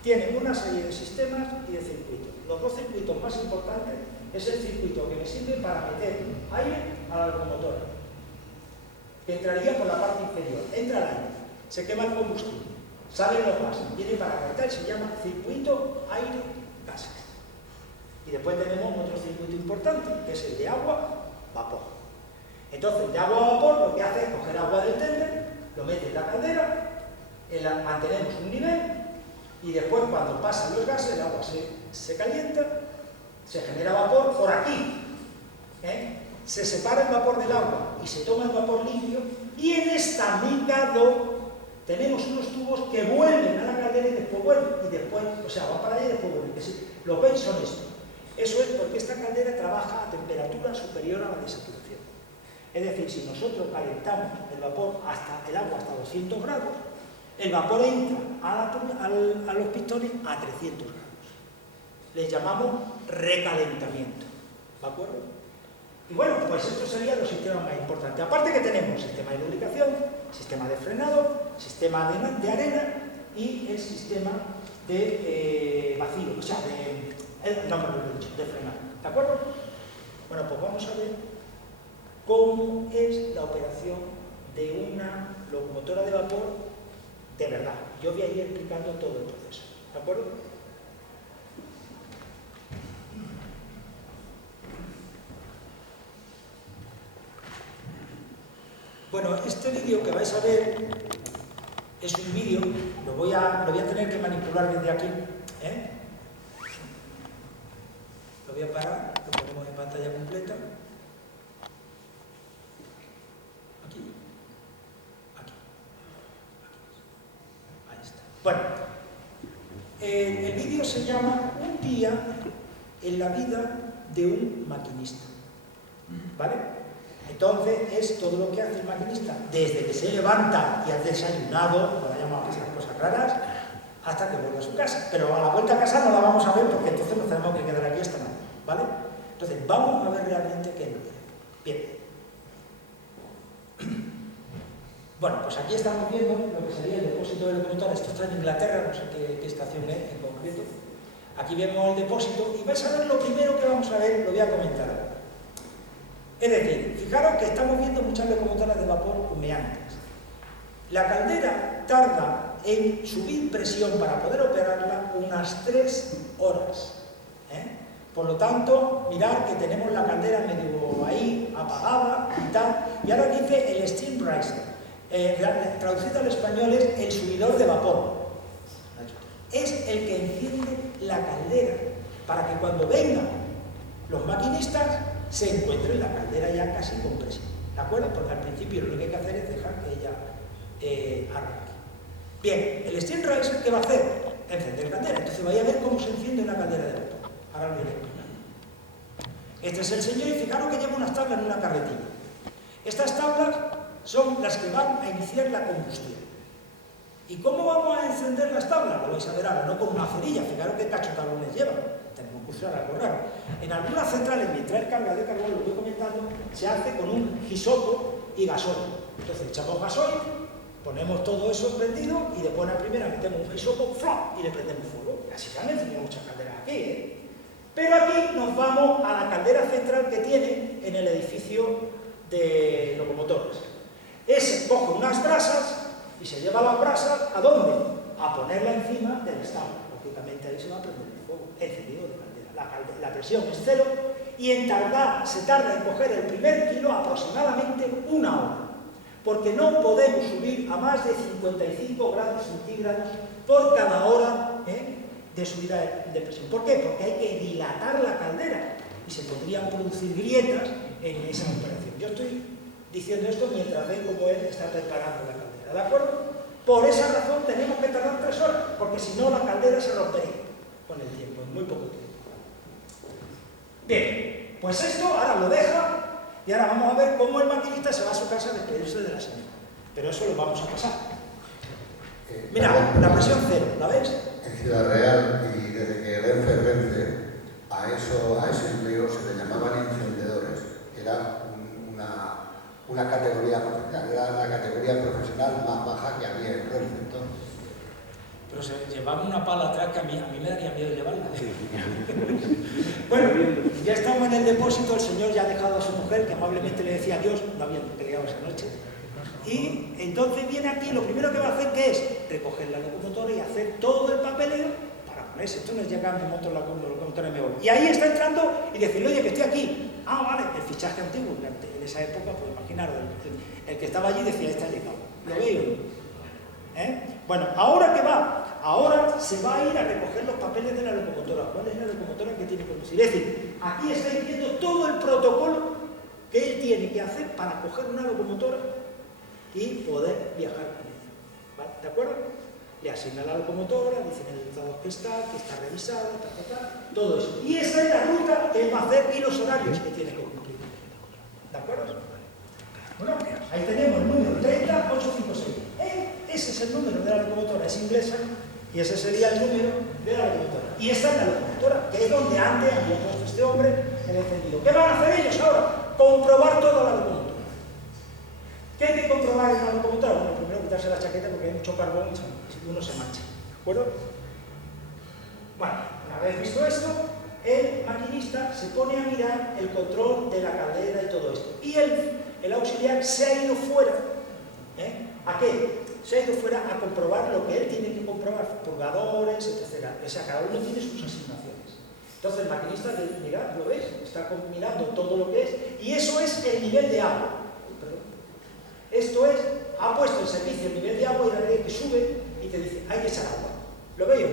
tiene una serie de sistemas y de circuitos. Los dos circuitos más importantes es el circuito que me sirve para meter aire a la locomotora, que entraría por la parte inferior. Entra el aire, se quema el combustible, salen los gases, viene para calentar y se llama circuito aire-gases. Y después tenemos otro circuito importante, que es el de agua-vapor. Entonces, el de agua-vapor lo que hace es coger agua del tender, lo mete en la caldera, mantenemos un nivel y después cuando pasan los gases, el agua se calienta, se genera vapor por aquí. Se separa el vapor del agua y se toma el vapor limpio y en esta Mikado tenemos unos tubos que vuelven a la caldera y después vuelven, y después, o sea, van para allá y después vuelven. Los beige son estos. Eso es porque esta caldera trabaja a temperatura superior a la de saturación. Es decir, si nosotros calentamos el agua hasta 200 grados, el vapor entra a los pistones a 300 grados. Les llamamos recalentamiento. ¿De acuerdo? Y bueno, pues estos serían los sistemas más importantes. Aparte que tenemos sistema de lubricación, sistema de frenado, sistema de arena y el sistema de vacío, o sea, de frenado. ¿De acuerdo? Bueno, pues vamos a ver cómo es la operación de una locomotora de vapor de verdad. Yo voy a ir explicando todo el proceso. ¿De acuerdo? Bueno, este vídeo que vais a ver es un vídeo, lo voy a tener que manipular desde aquí, ¿eh? Lo voy a parar, lo ponemos en pantalla completa. Aquí. Ahí está. Bueno, el vídeo se llama Un día en la vida de un maquinista. ¿Vale? Entonces es todo lo que hace el maquinista desde que se levanta y ha desayunado, lo llamamos esas cosas raras, hasta que vuelve a su casa. Pero a la vuelta a casa no la vamos a ver porque entonces nos tenemos que quedar aquí hasta nada, ¿vale? Entonces vamos a ver realmente qué es lo que hace. Bien. Bueno, pues aquí estamos viendo lo que sería el depósito de locomotora. Esto está en Inglaterra, no sé qué estación es en concreto. Aquí vemos el depósito y vais a ver lo primero que vamos a ver, lo voy a comentar ahora. Es decir, fijaros que estamos viendo muchas locomotoras de vapor humeantes. La caldera tarda en subir presión para poder operarla unas 3 horas. Por lo tanto, mirad que tenemos la caldera medio ahí, apagada y tal. Y ahora dice el steam riser. Traducido al español es el subidor de vapor. Es el que enciende la caldera para que cuando vengan los maquinistas se encuentre la caldera ya casi con presión. ¿De acuerdo? Porque al principio lo que hay que hacer es dejar que ella arranque. Bien, el steam riser, ¿qué va a hacer? Encender caldera. Entonces vais a ver cómo se enciende una caldera de vapor. Ahora lo iré explicando. Este es el señor y fijaros que lleva unas tablas en una carretilla. Estas tablas son las que van a iniciar la combustión. ¿Y cómo vamos a encender las tablas? Lo vais a ver ahora, no con una cerilla. Fijaros qué cachotablones llevan. Tenemos que usar algo raro. En algunas centrales, mientras carga de carbón, lo voy comentando, se hace con un hisopo y gasoil. Entonces echamos gasoil, ponemos todo eso prendido y después a la primera metemos un hisopo y le prendemos fuego. Y así se han encendido muchas calderas aquí, ¿eh? Pero aquí nos vamos a la caldera central que tiene en el edificio de locomotoras. Ese coge unas brasas y se lleva las brasas ¿a dónde? A ponerla encima del establo. Lógicamente ahí se va a prender el fuego, encendido de caldera. La presión es 0 y se tarda en coger el primer kilo aproximadamente 1 hora. Porque no podemos subir a más de 55 grados centígrados por cada hora de subida de presión. ¿Por qué? Porque hay que dilatar la caldera y se podrían producir grietas en esa operación. Yo estoy diciendo esto mientras ve cómo él está preparando la caldera, ¿de acuerdo? Por esa razón tenemos que tardar 3 horas, porque si no la caldera se rompería con el tiempo, en muy poco tiempo. Bien, pues esto ahora lo deja y ahora vamos a ver cómo el maquinista se va a su casa a despedirse de la señora. Pero eso lo vamos a pasar. Mira, la presión 0, ¿la ves? En Ciudad Real, y desde que Renfe vence, a ese empleo se le llamaban encendedores. Era una categoría profesional, era la categoría profesional más baja que había en Renfe entonces. Pero se llevaba una pala atrás que a mí me daría miedo llevarla. Bueno, ya estamos en el depósito, el señor ya ha dejado a su mujer, que amablemente le decía adiós, no habían peleado esa noche. Y entonces viene aquí, lo primero que va a hacer, ¿qué es? Recoger la locomotora y hacer todo el papeleo para ponerse. Esto no es llegar, me monto la locomotora y me voy. Y ahí está entrando y decirle, oye, que estoy aquí. Ah, vale, el fichaje antiguo. En esa época, pues imaginaros, el que estaba allí decía, está llegado. Lo veo. Bueno, ¿ahora qué va? Ahora se va a ir a recoger los papeles de la locomotora. ¿Cuál es la locomotora que tiene que conducir? Es decir, aquí estáis viendo todo el protocolo que él tiene que hacer para coger una locomotora y poder viajar con ella. ¿Vale? ¿De acuerdo? le asigna la locomotora, le dicen el estado que está revisado, todo eso. Y esa es la ruta que él va a hacer y los horarios que tiene que cumplir. ¿De acuerdo? Bueno, ahí tenemos el número 30856. Ese es el número de la locomotora, es inglesa, y ese sería el número de la locomotora. Y esta es la locomotora, que es donde antes había puesto este hombre el encendido. ¿Qué van a hacer ellos ahora? Comprobar toda la locomotora. ¿Qué hay que comprobar en la locomotora? Bueno, primero quitarse la chaqueta porque hay mucho carbón y uno se mancha. ¿De acuerdo? Bueno, una vez visto esto, el maquinista se pone a mirar el control de la caldera y todo esto. Y el auxiliar se ha ido fuera. ¿A qué? Se ha ido fuera a comprobar lo que él tiene que comprobar, purgadores, etc. O sea, cada uno tiene sus asignaciones. Entonces el maquinista dice, mira, ¿lo ves? Está mirando todo lo que es, y eso es el nivel de agua. Esto es, ha puesto en servicio el nivel de agua y la ley que sube y te dice, hay que echar agua. ¿Lo veis?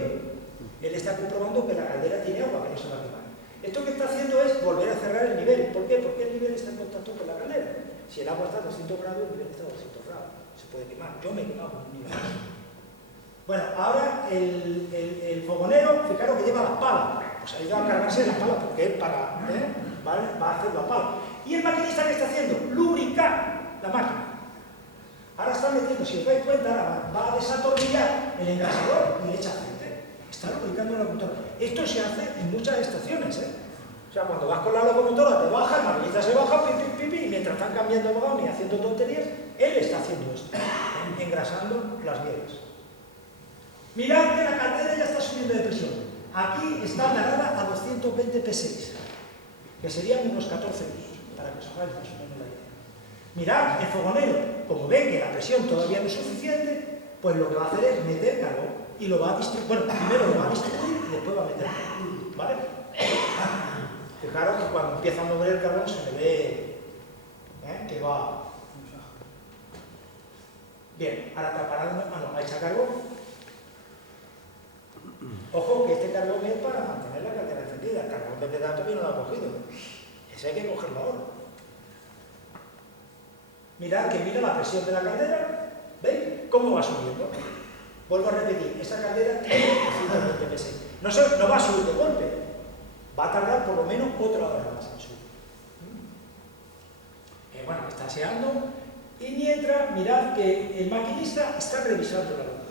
Él está comprobando que la caldera tiene agua, que no se va a quemar. Esto que está haciendo es volver a cerrar el nivel. ¿Por qué? Porque el nivel está en contacto con la caldera. Si el agua está a 200 grados, el nivel está a 200 grados. Se puede quemar. Yo me he quemado con un nivel. Bueno, ahora el fogonero, fijaros que lleva la pala. Pues ha ido a cargarse la pala porque él ¿vale? Va a hacer la pala. ¿Y el maquinista qué está haciendo? Lubricar la máquina. Ahora está metiendo, si os dais cuenta, va a desatornillar el engrasador y le echa aceite. Está lubricando la locomotora. Esto se hace en muchas estaciones, O sea, cuando vas con la locomotora, te baja, el maquinista se baja, y mientras están cambiando el vagón y haciendo tonterías, él está haciendo esto, engrasando las bielas. Mirad que la caldera ya está subiendo de presión. Aquí está tarada a 220 P6, que serían unos 14 litros, para que os hagáis más o menos la idea. Mirad, el fogonero, como ve que la presión todavía no es suficiente, pues lo que va a hacer es meter carbón y lo va a distribuir. Bueno, primero lo va a distribuir y después va a meter carbón, ¿vale? Fijaros que cuando empieza a mover el carbón se le ve que va. Bien, ahora está parando, a echar carbón. Ojo que este carbón es para mantener la caldera encendida. El carbón de pedazo todavía no lo ha cogido. Ese hay que cogerlo ahora. Mirad que mira la presión de la caldera. ¿Veis? ¿Cómo va subiendo? Vuelvo a repetir, esta caldera tiene 120 PS. No va a subir de golpe. Va a tardar por lo menos otra hora más en subir. Bueno, está aseando. Y mientras, mirad que el maquinista está revisando la locomotora.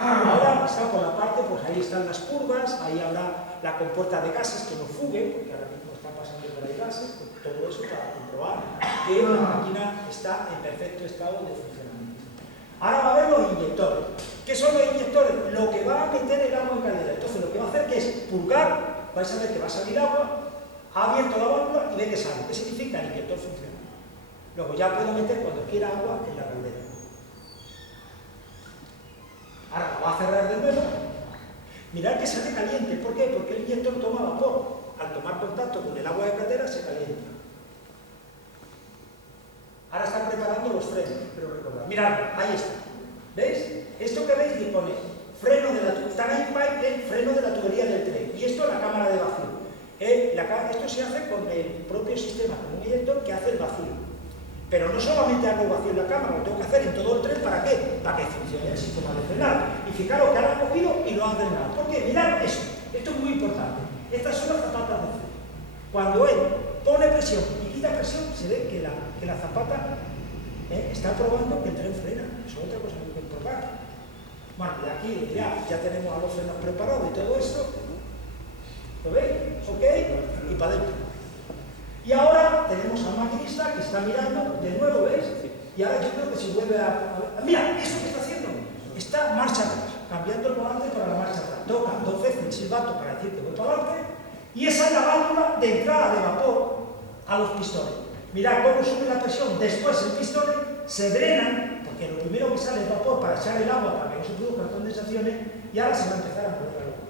Ahora está por la parte, pues ahí están las curvas, ahí habrá la compuerta de gases que no fugue, porque ahora mismo están pasando por ahí gases, pues todo eso para comprobar que la máquina está en perfecto estado de funcionamiento. Ahora va a ver los inyectores. ¿Qué son los inyectores? Lo que va a meter el agua en caldera. Entonces lo que va a hacer que es purgar, vais a ver que va a salir agua, ha abierto la válvula y ve que sale. ¿Qué significa? El inyector funciona. Luego ya puedo meter cuando quiera agua en la caldera. Ahora la va a cerrar de nuevo. Mirad que sale caliente. ¿Por qué? Porque el inyector toma vapor. Al tomar contacto con el agua de caldera se calienta. Ahora están preparando los frenos. Pero recordad. Mirad, ahí está. ¿Veis? Esto que veis dispone freno de la freno de la tubería del tren. Y esto es la cámara de vacío. Esto se hace con el propio sistema, con un inyector que hace el vacío. Pero no solamente hago vacío en la cámara, lo tengo que hacer en todo el tren. ¿Para qué? Para que funcione el sistema de frenado. Y fijaros que ahora han cogido y lo han frenado. ¿Por qué? Mirad eso. Esto es muy importante. Estas son las zapatas de freno. Cuando él pone presión y quita presión, se ve que la zapata está probando que el tren frena. Eso es otra cosa que hay que probar. Bueno, y aquí ya tenemos a los frenos preparados y todo esto. ¿Lo veis? ¿Ok? Y para adentro. Y ahora tenemos al maquinista que está mirando de nuevo, ¿veis? Y ahora yo creo que se vuelve a... Mira, eso que está haciendo. Está marcha atrás, cambiando el volante para la marcha atrás. Toca 2 veces el silbato para decir que voy para adelante. Y esa es la válvula de entrada de vapor a los pistones. Mirad cómo sube la presión. Después el pistón se drena, porque lo primero que sale es vapor para echar el agua para que no se produzcan condensaciones, y ahora se va a empezar a mover la locomotora.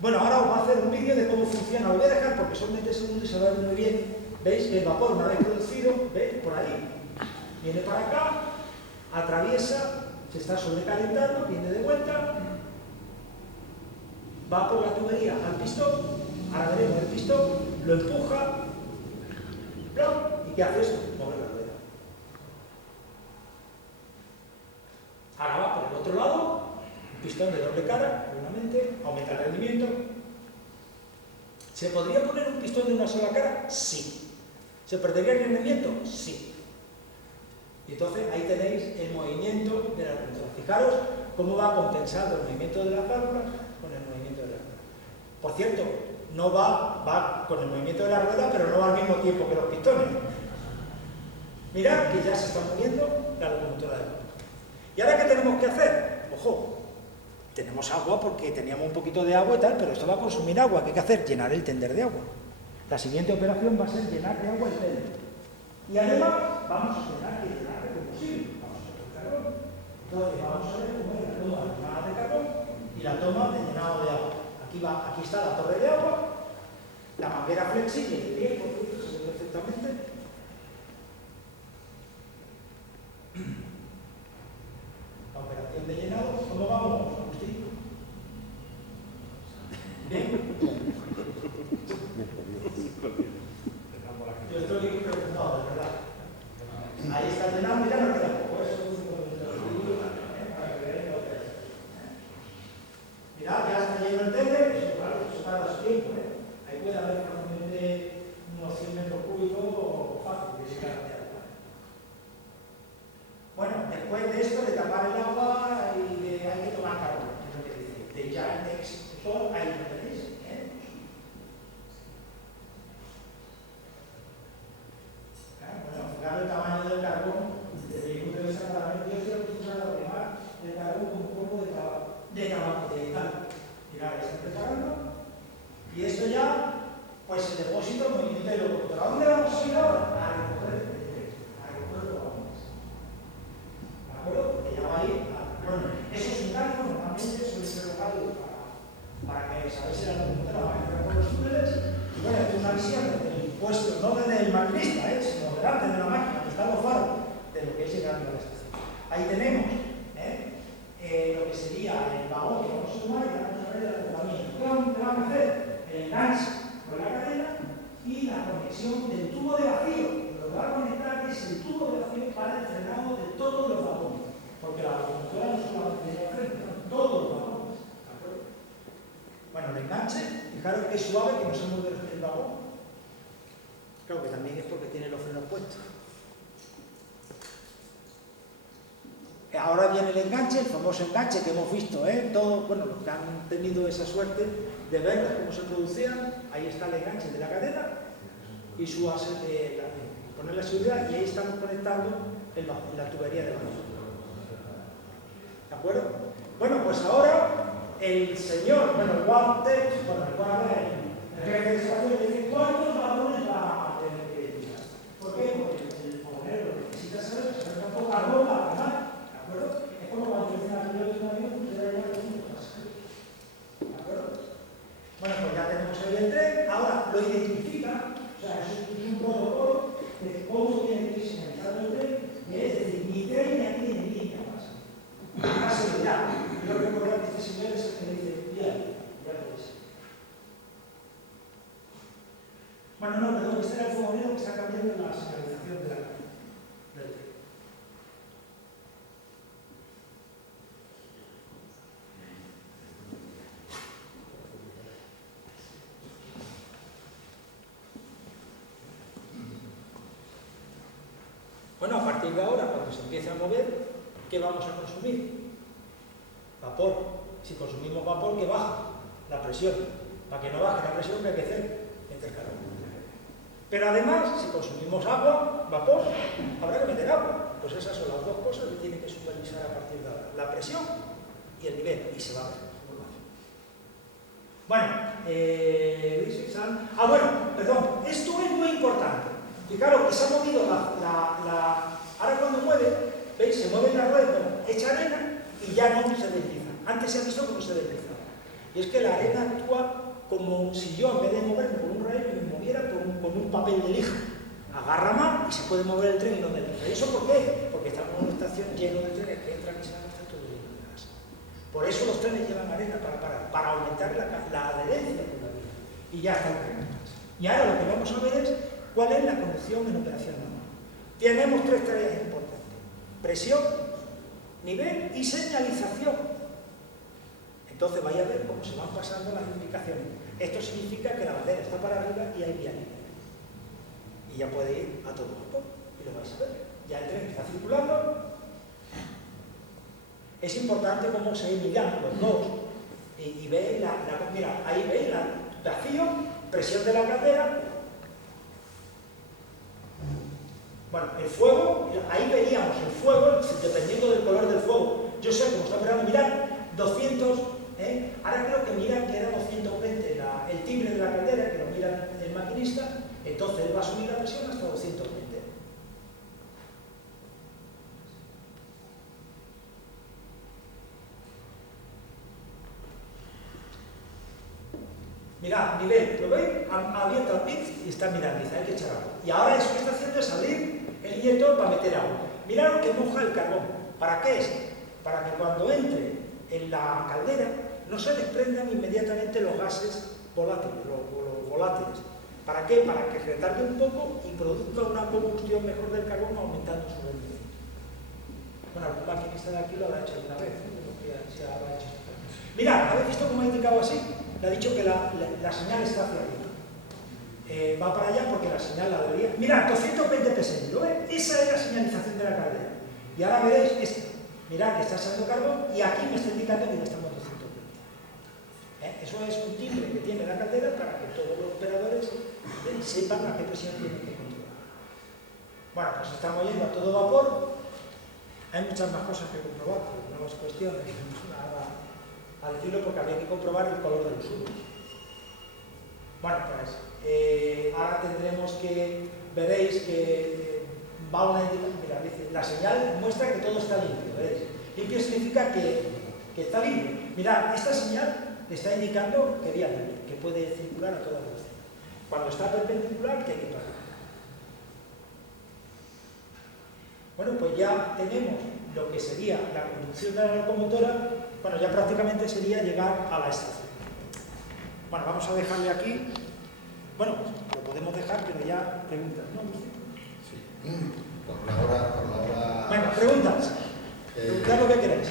Bueno, ahora os voy a hacer un vídeo de cómo funciona. Lo voy a dejar porque son 20 segundos y se va a ver muy bien. ¿Veis? El vapor, una vez producido, ¿veis? Por ahí. Viene para acá, atraviesa, se está sobrecalentando, viene de vuelta, va por la tubería al pistón, ahora veremos el pistón, lo empuja, ¡plum! ¿Y qué hace esto? Mover la rueda. doble cara, seguramente, aumenta el rendimiento. ¿Se podría poner un pistón de una sola cara? Sí. ¿Se perdería el rendimiento? Sí. Y entonces ahí tenéis el movimiento de la rueda. Fijaros cómo va compensando el movimiento de las válvulas con el movimiento de la rueda. Por cierto, no va con el movimiento de la rueda, pero no va al mismo tiempo que los pistones. Mirad que ya se está moviendo la locomotora de agua. ¿Y ahora qué tenemos que hacer? Ojo, tenemos agua porque teníamos un poquito de agua y tal, pero esto va a consumir agua. ¿Qué hay que hacer? Llenar el tender de agua. La siguiente operación va a ser llenar de agua el tender. Y además vamos a llenar de combustible. Vamos a poner carbón. Entonces vamos a ver cómo es la toma de llenado de carbón y la toma de llenado de agua. Aquí está la torre de agua, la manguera flexible de 10, por ejemplo, se ve perfectamente. La operación de llenado, ¿cómo vamos, Agustín? ¿Bien? Yo estoy preocupado, de verdad. Ahí está llenando, ya no queda poco. Eso es para que veáis lo que es. Mirad, ya está lleno el tender, eso tarda su tiempo. Ahí puede haber fácilmente unos 100 metros cúbicos fácil de llegar de agua. Bueno, después de esto, de tapar el agua, hay que tomar carbón, es lo que dice. De ya el extrusor, ahí lo tenéis. Bueno, fijaros el tamaño del carbón, desde mi punto de vista, claramente, yo estoy acostumbrado a quemar el carbón con un poco de tabaco, de tal. Mirad, ahí está preparando. Y esto ya, pues el depósito, el movimiento de locomotora. ¿A dónde vamos a ir ahora? A recoger los vagones. ¿De acuerdo? Porque ya va a ir a... Bueno, eso es un cálculo, normalmente suele ser locado para que sabéis si la locomotora va a entrar por los túneles. Y bueno, esto es una visión del puesto, no desde el maquinista, sino delante de la máquina, que están los faros de lo que es llegando a la estación. Ahí tenemos lo que sería el vagón que vamos a tomar y vamos a ver el acoplamiento. ¿Qué vamos a hacer? El enganche con la cadena y la conexión del tubo de vacío. Lo que va a conectar es el tubo de vacío para el frenado de todos los vagones. Porque la locomotora no solamente lleva freno, sino todos los vagones. ¿De acuerdo? Bueno, el enganche, fijaros que es suave, que no se mueve el vagón. Claro que también es porque tiene los frenos puestos. Ahora viene el enganche, el famoso enganche que hemos visto, todos, bueno, los que han tenido esa suerte de ver cómo se producían, ahí está el enganche de la cadena y su poner la seguridad y ahí estamos conectando la tubería de bajo. ¿De acuerdo? Bueno, pues ahora el señor, bueno, el jefe de estación le dice cuántos vagones va a tener que tirar. ¿Por qué? Porque el fogonero lo que necesita saber es saber cuánto carbón va a quemar. ¿De acuerdo? Es como cuando dicen a de un avión, pues se da igual que un pasajero. ¿De acuerdo? Bueno, pues ya tenemos ahí el tren, ahora lo identifica, o sea, es un protocolo de cómo tiene que ir señalizando el tren, y es decir, mi tren ya tiene línea más. La seguridad. Yo recuerdo que este señor es el que me dice, ya lo ves. Bueno, no, perdón, este era el fogonero que está cambiando la señalización del tren. Bueno, a partir de ahora, cuando se empiece a mover, ¿qué vamos a consumir? Vapor. Si consumimos vapor, que baja la presión. Para que no baje la presión, ¿qué hay que hacer? Meter calor. Pero además, si consumimos agua, vapor, habrá que meter agua. Pues esas son las dos cosas que tienen que supervisar a partir de ahora. La presión y el nivel. Y se va a ver. Bueno, perdón. Esto es muy importante. Fijaros que se ha movido ahora cuando mueve, ¿veis? Se mueve la rueda, echa arena y ya no se desliza. Antes se ha visto cómo se deslizaba. Y es que la arena actúa como si yo, en vez de moverme por un rail, me moviera con un papel de lija. Agarra más y se puede mover el tren y no desliza. ¿Y eso por qué? Porque estamos en una estación llena de trenes que entran y se van a estar todo lleno de gas. Por eso los trenes llevan arena para aumentar la adherencia con la vía. Y ya está el tren. Y ahora lo que vamos a ver es ¿cuál es la conducción en operación normal? Tenemos tres tareas importantes. Presión, nivel y señalización. En Entonces vais a ver cómo se van pasando las indicaciones. Esto significa que la bandera está para arriba y hay viaje. Y ya puede ir a todo vapor. Y lo vais a ver. Ya el tren está circulando. Es importante cómo se miran los dos. Y veis mira, ahí veis la vacío, presión de la caldera. Bueno, el fuego, ahí veríamos el fuego, dependiendo del color del fuego. Yo sé cómo está mirando, mirad, 200, ahora creo que miran que era 220 el timbre de la caldera, que lo mira el maquinista, entonces él va a subir la presión hasta 220. Mirad, nivel, ¿lo veis? Ha abierto el pit y está mirando, dice, hay que echar agua. Y ahora eso que está haciendo es abrir el inyector para meter agua. Mirad que moja el carbón. ¿Para qué es? Para que cuando entre en la caldera no se desprendan inmediatamente los gases volátiles, los volátiles. ¿Para qué? Para que retarde un poco y produzca una combustión mejor del carbón aumentando su rendimiento. Bueno, algún maquinista de aquí lo habrá hecho alguna vez, se habrá hecho. Mirad, ¿habéis visto cómo ha indicado así? Le ha dicho que la señal está hacia arriba. Va para allá porque la señal la debería... Mirad, 220 psi, ¿lo ves? Esa es la señalización de la caldera. Y ahora veréis esta. Mirad que está echando carbón y aquí me está indicando que ya estamos 220. Eso es un timbre que tiene la caldera para que todos los operadores sepan a qué presión tienen que controlar. Bueno, pues estamos yendo a todo vapor. Hay muchas más cosas que comprobar, pero no es cuestión de nada a decirlo porque habría que comprobar el color de los humos. Bueno, pues ahora tendremos que, veréis que va una indicación, mira, dice, la señal muestra que todo está limpio, ¿veis? Limpio significa que está limpio. Mirad, esta señal le está indicando que vía libre, que puede circular a toda velocidad. Cuando está perpendicular, que hay que parar. Bueno, pues ya tenemos lo que sería la conducción de la locomotora. Bueno, ya prácticamente sería llegar a la estación. Bueno, vamos a dejarle aquí. Bueno, lo podemos dejar, pero ya preguntas, ¿no? Sí. Por la hora... Bueno, preguntas. Preguntad lo que queráis.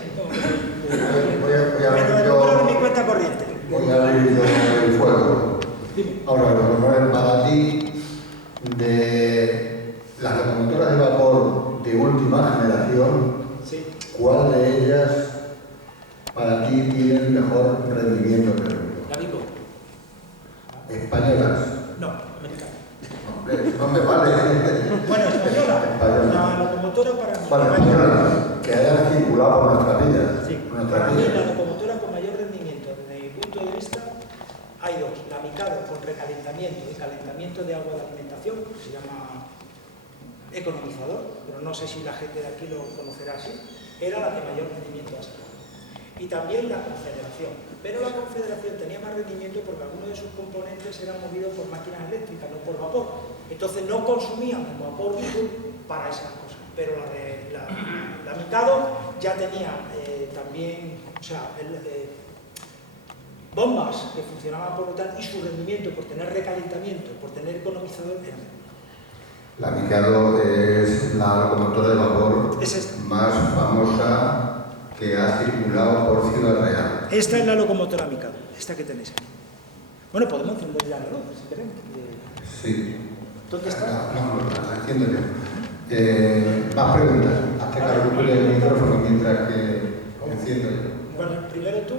Voy a abrir yo mi cuenta corriente. Voy a abrir yo el fuego. Dime. Ahora, Manuel, para ti, de las locomotoras de vapor de última generación, sí, ¿cuál de ellas para ti tiene el mejor rendimiento térmico? La Vico. ¿Españolas? No, americana. Hombre, no me vale. Bueno, española. La locomotora para española, que haya circulado por nuestra vida. Sí, para mí la locomotora con mayor rendimiento, desde mi punto de vista, hay dos. La Mikado con recalentamiento y calentamiento de agua de alimentación, que se llama economizador, pero no sé si la gente de aquí lo conocerá así, era la que mayor rendimiento ha sacado. Y también la Confederación, pero la Confederación tenía más rendimiento porque algunos de sus componentes eran movidos por máquinas eléctricas, no por vapor. Entonces no consumían el vapor vivo para esas cosas, pero la Mikado ya tenía también, o sea, bombas que funcionaban por lo tanto y su rendimiento por tener recalentamiento, por tener economizador era menor. La Mikado es la locomotora de vapor más famosa que ha circulado por Ciudad Real. Esta es la locomotora Mikado, esta que tenéis aquí. Bueno, podemos encender ya la luz, si queremos. Sí. ¿Dónde está? No, la enciendo yo. Más preguntas. Haz que calcule el micrófono mientras que enciendo yo. Bueno, primero tú.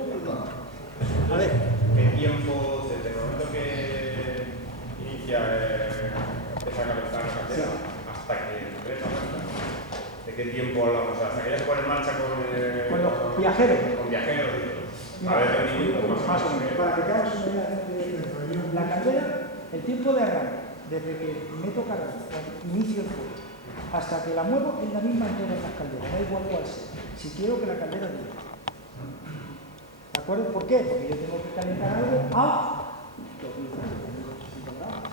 A ver. ¿Qué tiempo, desde el momento que inicia, empieza a calentar la caldera, hasta que regresa a marcha? ¿De qué tiempo hablamos? O sea, hasta que ya se pone en marcha con los viajeros. Con viajeros. Mira, a ver, más o menos. Para que te hagas una idea, la caldera, el tiempo de arranque, desde que meto carga, inicio el fuego, hasta que la muevo es la misma en todas las calderas, da igual cuál sea. Si quiero que la caldera dure. ¿De acuerdo? ¿Por qué? Porque yo tengo que calentar algo a 2800 grados.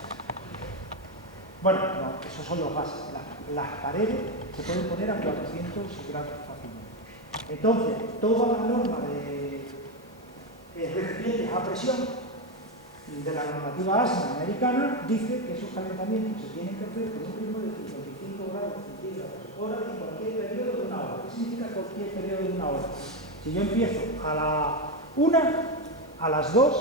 Bueno, no, esos son los gases. Las paredes se pueden poner a 400 grados fácilmente. Entonces, toda la norma de recipientes a presión de la normativa ASME americana dice que esos calentamientos se tienen que hacer con un ritmo de 55 grados centígrados hora en cualquier periodo de una hora. ¿Qué significa cualquier periodo de una hora? Si yo empiezo a A las 2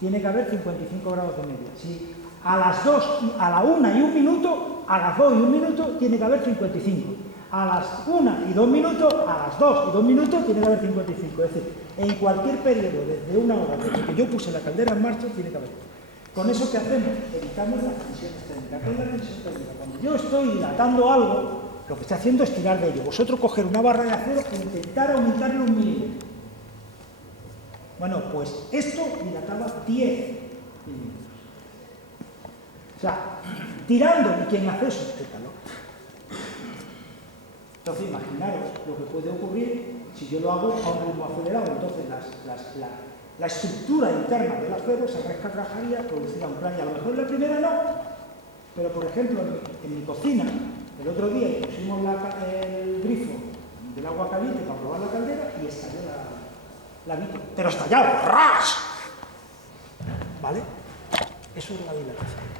tiene que haber 55 grados de media. Si a las 2, a la 1 y 1 minuto, a las 2 y 1 minuto tiene que haber 55. A las 1 y 2 minutos, a las 2 y 2 minutos tiene que haber 55. Es decir, en cualquier periodo, desde una hora, desde que yo puse la caldera en marcha, tiene que haber. Con eso, ¿qué hacemos? Evitamos las tensiones térmicas. ¿Qué es la tensión térmica? Cuando yo estoy dilatando algo, lo que estoy haciendo es tirar de ello. Vosotros coger una barra de acero e intentar aumentarle 1 milímetro. Bueno, pues esto dilataba 10 milímetros. O sea, tirando y quien hace eso, este calor. Entonces, imaginaros lo que puede ocurrir si yo lo hago a un ritmo acelerado. Entonces, la estructura interna del acero se resquebrajaría, producirá un crack. A lo mejor en la primera no, pero por ejemplo, en mi cocina, el otro día pusimos el grifo del agua caliente para probar la caldera y estalló la vitro. Pero estallado, ¡ras! ¿Vale? Eso es la dilatación.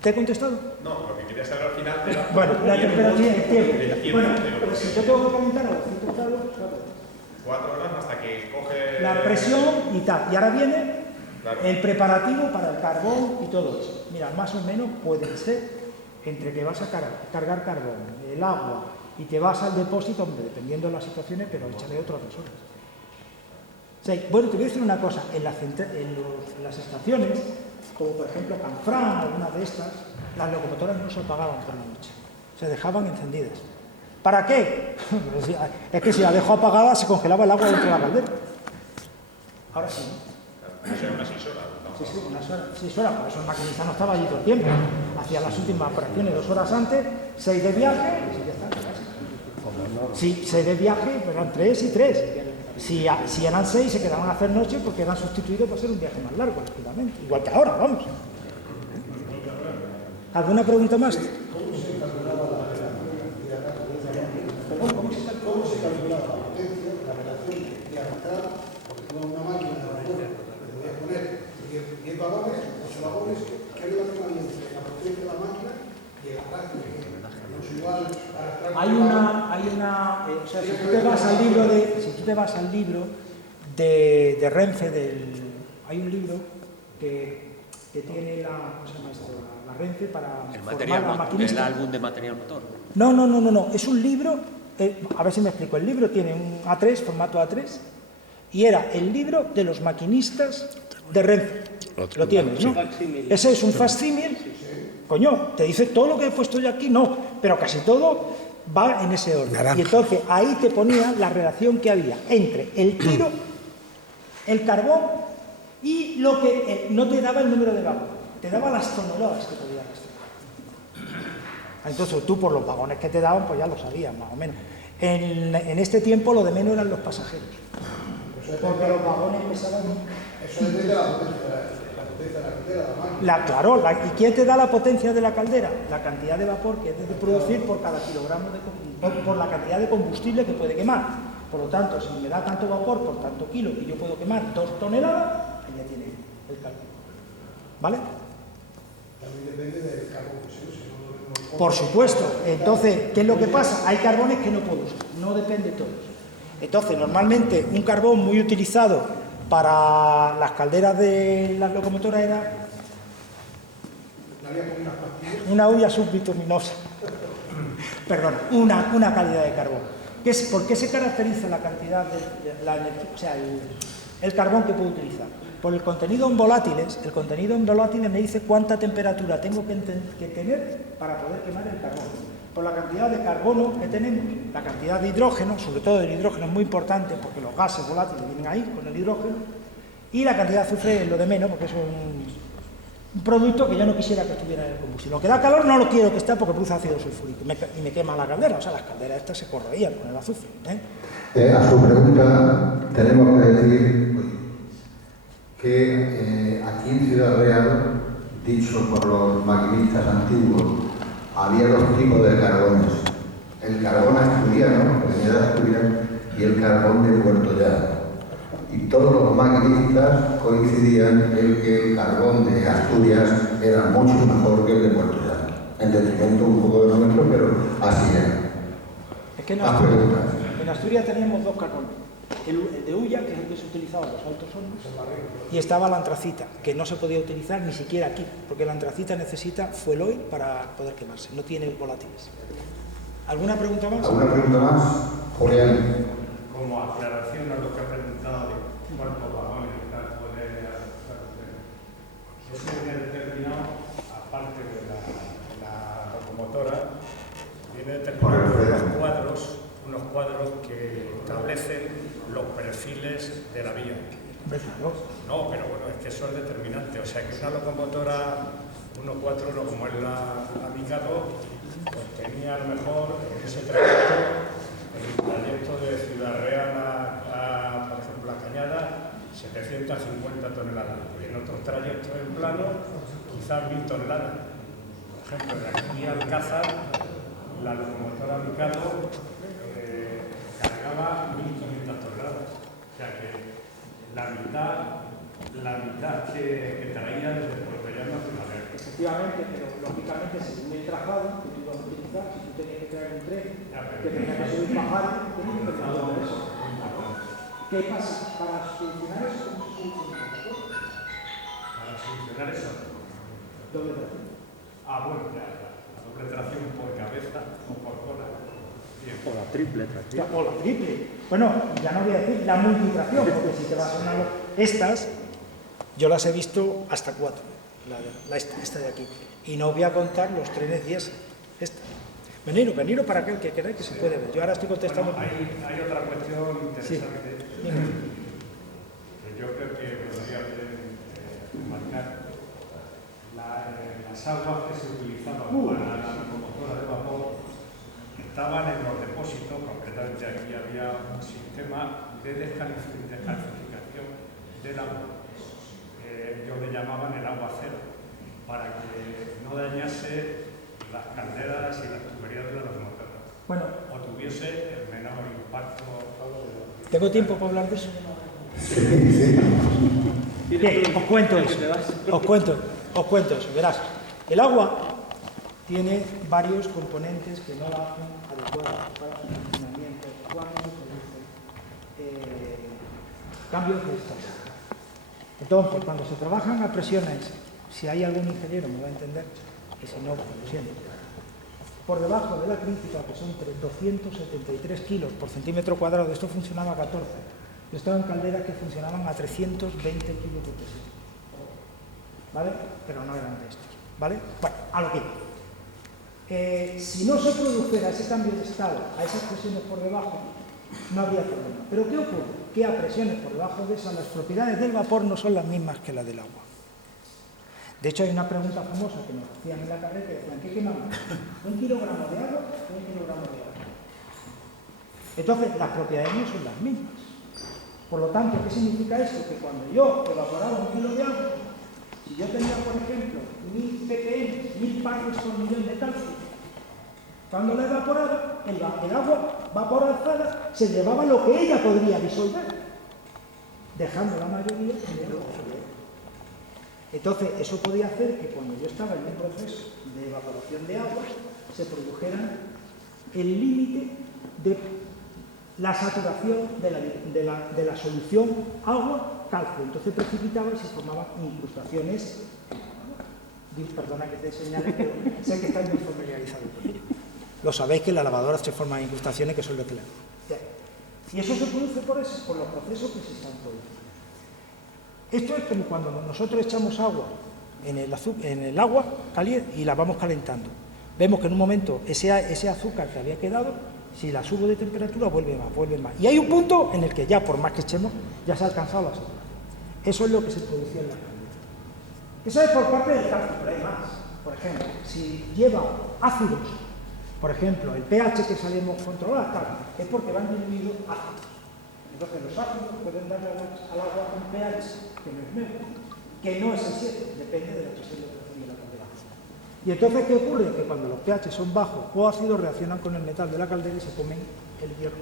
¿Te he contestado? No, lo que quería saber al final era... Bueno, la temperatura y el tiempo. Bueno, pero si yo tengo que calentar a 200 grados, 4 horas hasta que coge... la presión y tal. Y ahora viene claro, el preparativo para el carbón y todo eso. Mira, más o menos puede ser entre que vas a cargar carbón, el agua y te vas al depósito, hombre, dependiendo de las situaciones, pero échale otras 2 horas. O sea, bueno, te voy a decir una cosa. En las estaciones, como por ejemplo Canfrán, algunas de estas, las locomotoras no se apagaban por la noche, se dejaban encendidas. ¿Para qué? Es que si la dejo apagada se congelaba el agua dentro de la caldera. Ahora sí. no sé, unas 6 horas. ¿No? Sí, unas 6 horas, por eso el maquinista no estaba allí todo el tiempo. Hacía las últimas operaciones 2 horas antes, 6 de viaje, y ya está. Sí, 6 de viaje, pero eran 3 y 3. Si eran 6, se quedaban a hacer noche porque eran sustituidos para hacer un viaje más largo, lógicamente. Igual que ahora, vamos. ¿Alguna pregunta más? ¿Cómo se calculaba la potencia, la relación diametral? Porque tú a una máquina de vapor le voy a poner 10 vagones, 8 vagones, ¿qué relación hay entre la potencia de la máquina y el arrastre? No es igual o sea, si tú te vas al libro de Renfe, hay un libro que tiene ¿cómo se llama esto? La Renfe para formar a maquinistas. ¿El álbum de material motor? No, es un libro, a ver si me explico, el libro tiene un A3, formato A3, y era el libro de los maquinistas de Renfe. Lo tienes, ¿no? Ese es un facsímil, coño, te dice todo lo que he puesto yo aquí, no, pero casi todo va en ese orden. Naranja. Y entonces ahí te ponía la relación que había entre el tiro, el carbón y lo que no te daba el número de vagones, te daba las toneladas que podías gastar. Entonces tú por los vagones que te daban pues ya lo sabías más o menos. En este tiempo lo de menos eran los pasajeros, porque los vagones pesaban. Eso depende de la potencia de la caldera, la máquina. Claro, ¿y quién te da la potencia de la caldera? La cantidad de vapor que debe producir por cada kilogramo por la cantidad de combustible que puede quemar. Por lo tanto, si me da tanto vapor por tanto kilo y yo puedo quemar 2 toneladas, ahí ya tiene el cálculo. ¿Vale? También depende del carbón que se use. Por supuesto. Entonces, ¿qué es lo que pasa? Hay carbones que no puedo usar, no depende de todos. Entonces, normalmente un carbón muy utilizado para las calderas de las locomotoras era una hulla subbituminosa. Perdón, una calidad de carbón. ¿Por qué se caracteriza la cantidad de la energía, o sea, el carbón que puedo utilizar? Por el contenido en volátiles. El contenido en volátiles me dice cuánta temperatura tengo que tener para poder quemar el carbón. Por la cantidad de carbono que tenemos, la cantidad de hidrógeno, sobre todo el hidrógeno es muy importante porque los gases volátiles vienen ahí con el hidrógeno, y la cantidad de azufre es lo de menos porque es un producto que yo no quisiera que estuviera en el combustible. Lo que da calor no lo quiero que esté porque produce ácido sulfúrico y me quema la caldera. O sea, las calderas estas se corroían con el azufre. A su pregunta tenemos que decir que aquí en Ciudad Real, dicho por los maquinistas antiguos, había 2 tipos de carbones: el carbón asturiano, que venía de Asturias, y el carbón de Puerto Llano. Y todos los maquinistas coincidían en que el carbón de Asturias era mucho mejor que el de Puerto Llano, en detrimento un poco de lo nuestro, pero así era. Es que en Asturias teníamos 2 carbones. el de hulla, que es el que se utilizaba en los altos hornos, y estaba la antracita, que no se podía utilizar ni siquiera aquí, porque la antracita necesita fueloil para poder quemarse, no tiene volátiles. ¿Alguna pregunta más? ¿Alguna pregunta más? Julián. Como aclaración a lo que ha preguntado de cuántos vagones está poder ese determinado, aparte de la locomotora, viene determinado unos cuadros que establecen los perfiles de la vía. No, pero bueno, es que eso es determinante. O sea, que una locomotora 1.4, como es la Mikado, pues tenía a lo mejor en ese trayecto, el trayecto de Ciudad Real a, por ejemplo, La Cañada, 750 toneladas. Y en otros trayectos en plano, quizás 1000 toneladas. Por ejemplo, de aquí a Alcázar, la locomotora Mikado cargaba 1500 toneladas. O sea que la mitad que traía desde Puerto Llano a Ciudad Real. Efectivamente, pero lógicamente según el trazado que tú ibas a utilizar, si tú tenías que traer un tren que tenía que subir y bajar, tenías que pensar todo eso. ¿Qué pasa? Para solucionar eso, ¿cómo se soluciona? Para solucionar eso. Doble tracción. Bueno, la doble tracción por cabeza o por cola. O la triple tracción. O la triple. Bueno, ya no voy a decir la multitracción, porque si te vas a una... Estas, yo las he visto hasta 4, esta de aquí. Y no voy a contar los trenes diésel. Esta. Veniros para aquel que queráis que se puede ver. Yo ahora estoy contestando... Bueno, hay otra cuestión interesante. Sí. Que yo creo que podría marcar. Las aguas que se utilizaban para la locomotora de vapor estaban en los depósitos, concretamente aquí había un sistema de descalificación del agua. Ellos le llamaban el agua cero, para que no dañase las calderas y las tuberías de la locomotora. Bueno, o tuviese el menor impacto. ¿tengo tiempo para hablar de eso? Bien, os cuento eso, verás. El agua tiene varios componentes que no la hacen adecuada para su funcionamiento cuando se producen cambios de estado. Entonces, cuando se trabajan a presiones, si hay algún ingeniero me va a entender, y si no, lo siento, por debajo de la crítica, que son entre 273 kilos por centímetro cuadrado, esto funcionaba a 14. Yo estaba en calderas que funcionaban a 320 kilos de presión. ¿Vale? Pero no eran de estos. ¿Vale? Bueno, a lo que iba. Si no se produjera ese cambio de estado a esas presiones por debajo, no habría problema. ¿Pero qué ocurre? Que a presiones por debajo de esas, las propiedades del vapor no son las mismas que las del agua. De hecho, hay una pregunta famosa que nos hacían en la carrera que decían, ¿qué quemamos? ¿1 kilogramo de agua o 1 kilogramo de agua? Entonces, las propiedades no son las mismas. Por lo tanto, ¿qué significa esto? Que cuando yo evaporaba 1 kilo de agua, si yo tenía, por ejemplo, 1000 ppm, 1000 partes por millón de calcio, cuando la evaporaba, el agua vaporizada se llevaba lo que ella podría disolver, dejando la mayoría en el agua. Entonces, eso podía hacer que cuando yo estaba en un proceso de evaporación de agua, se produjera el límite de la saturación de la solución agua-calcio. Entonces precipitaba y se formaban incrustaciones. Perdona que te señale, pero sé que estáis muy familiarizados con ello. Lo sabéis que en la lavadora se forman incrustaciones que son lo que le... Y eso se produce por los procesos que se están produciendo. Esto es como cuando nosotros echamos agua en el agua caliente y la vamos calentando. Vemos que en un momento ese azúcar que había quedado, si la subo de temperatura, vuelve más. Y hay un punto en el que ya, por más que echemos, ya se ha alcanzado la saturación. Eso es lo que se producía en la caldera. Eso es por parte del calcio, pero hay más. Por ejemplo, si lleva ácidos, por ejemplo, el pH que sabemos controlar, tal, es porque van diluidos ácidos. Entonces los ácidos pueden darle al agua un pH que no es neutro, que no es el 7, depende de la presión de operación de la caldera. Y entonces, ¿qué ocurre? Que cuando los pH son bajos o ácidos, reaccionan con el metal de la caldera y se comen el hierro.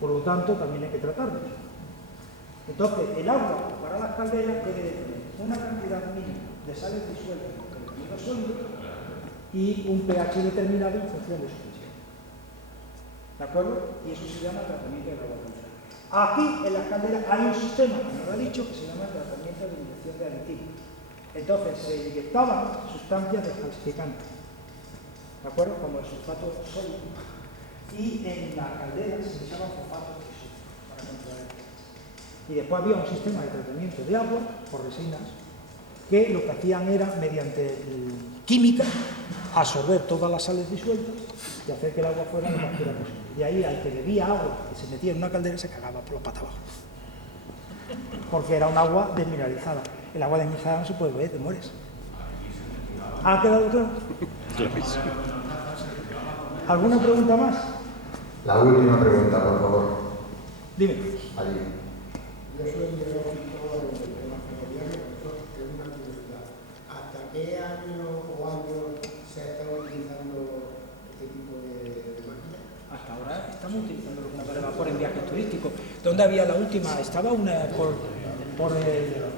Por lo tanto, también hay que tratarlos. Entonces, el agua para las calderas debe de tener una cantidad mínima de sales disueltas en contenidos sólidos y un pH determinado en función de su presión. ¿de acuerdo? Y eso se llama tratamiento del agua potable. Aquí, en las calderas, hay un sistema, como lo he dicho, que se llama tratamiento de inyección de aditivos. Entonces, se inyectaban sustancias descalcificantes, ¿de acuerdo? Como el sulfato sólido. Y en las calderas se echaban fosfatos de sodio para controlar el pH. Y después había un sistema de tratamiento de agua por resinas que lo que hacían era, mediante química, absorber todas las sales disueltas y hacer que el agua fuera lo más pura posible. Y ahí, al que bebía agua que se metía en una caldera, se cagaba por los patas abajo. Porque era un agua desmineralizada. El agua desmineralizada no se puede beber, te mueres. ¿Ha quedado claro? ¿Alguna pregunta más? La última pregunta, por favor. Dime. Allí. Yo soy biológico del tema ferroviario, pero tengo una curiosidad. ¿Hasta qué año o año se ha estado utilizando este tipo de máquinas? Hasta ahora estamos utilizando locomotoras de vapor en viajes turísticos. ¿Dónde había la última? Estaba una por León,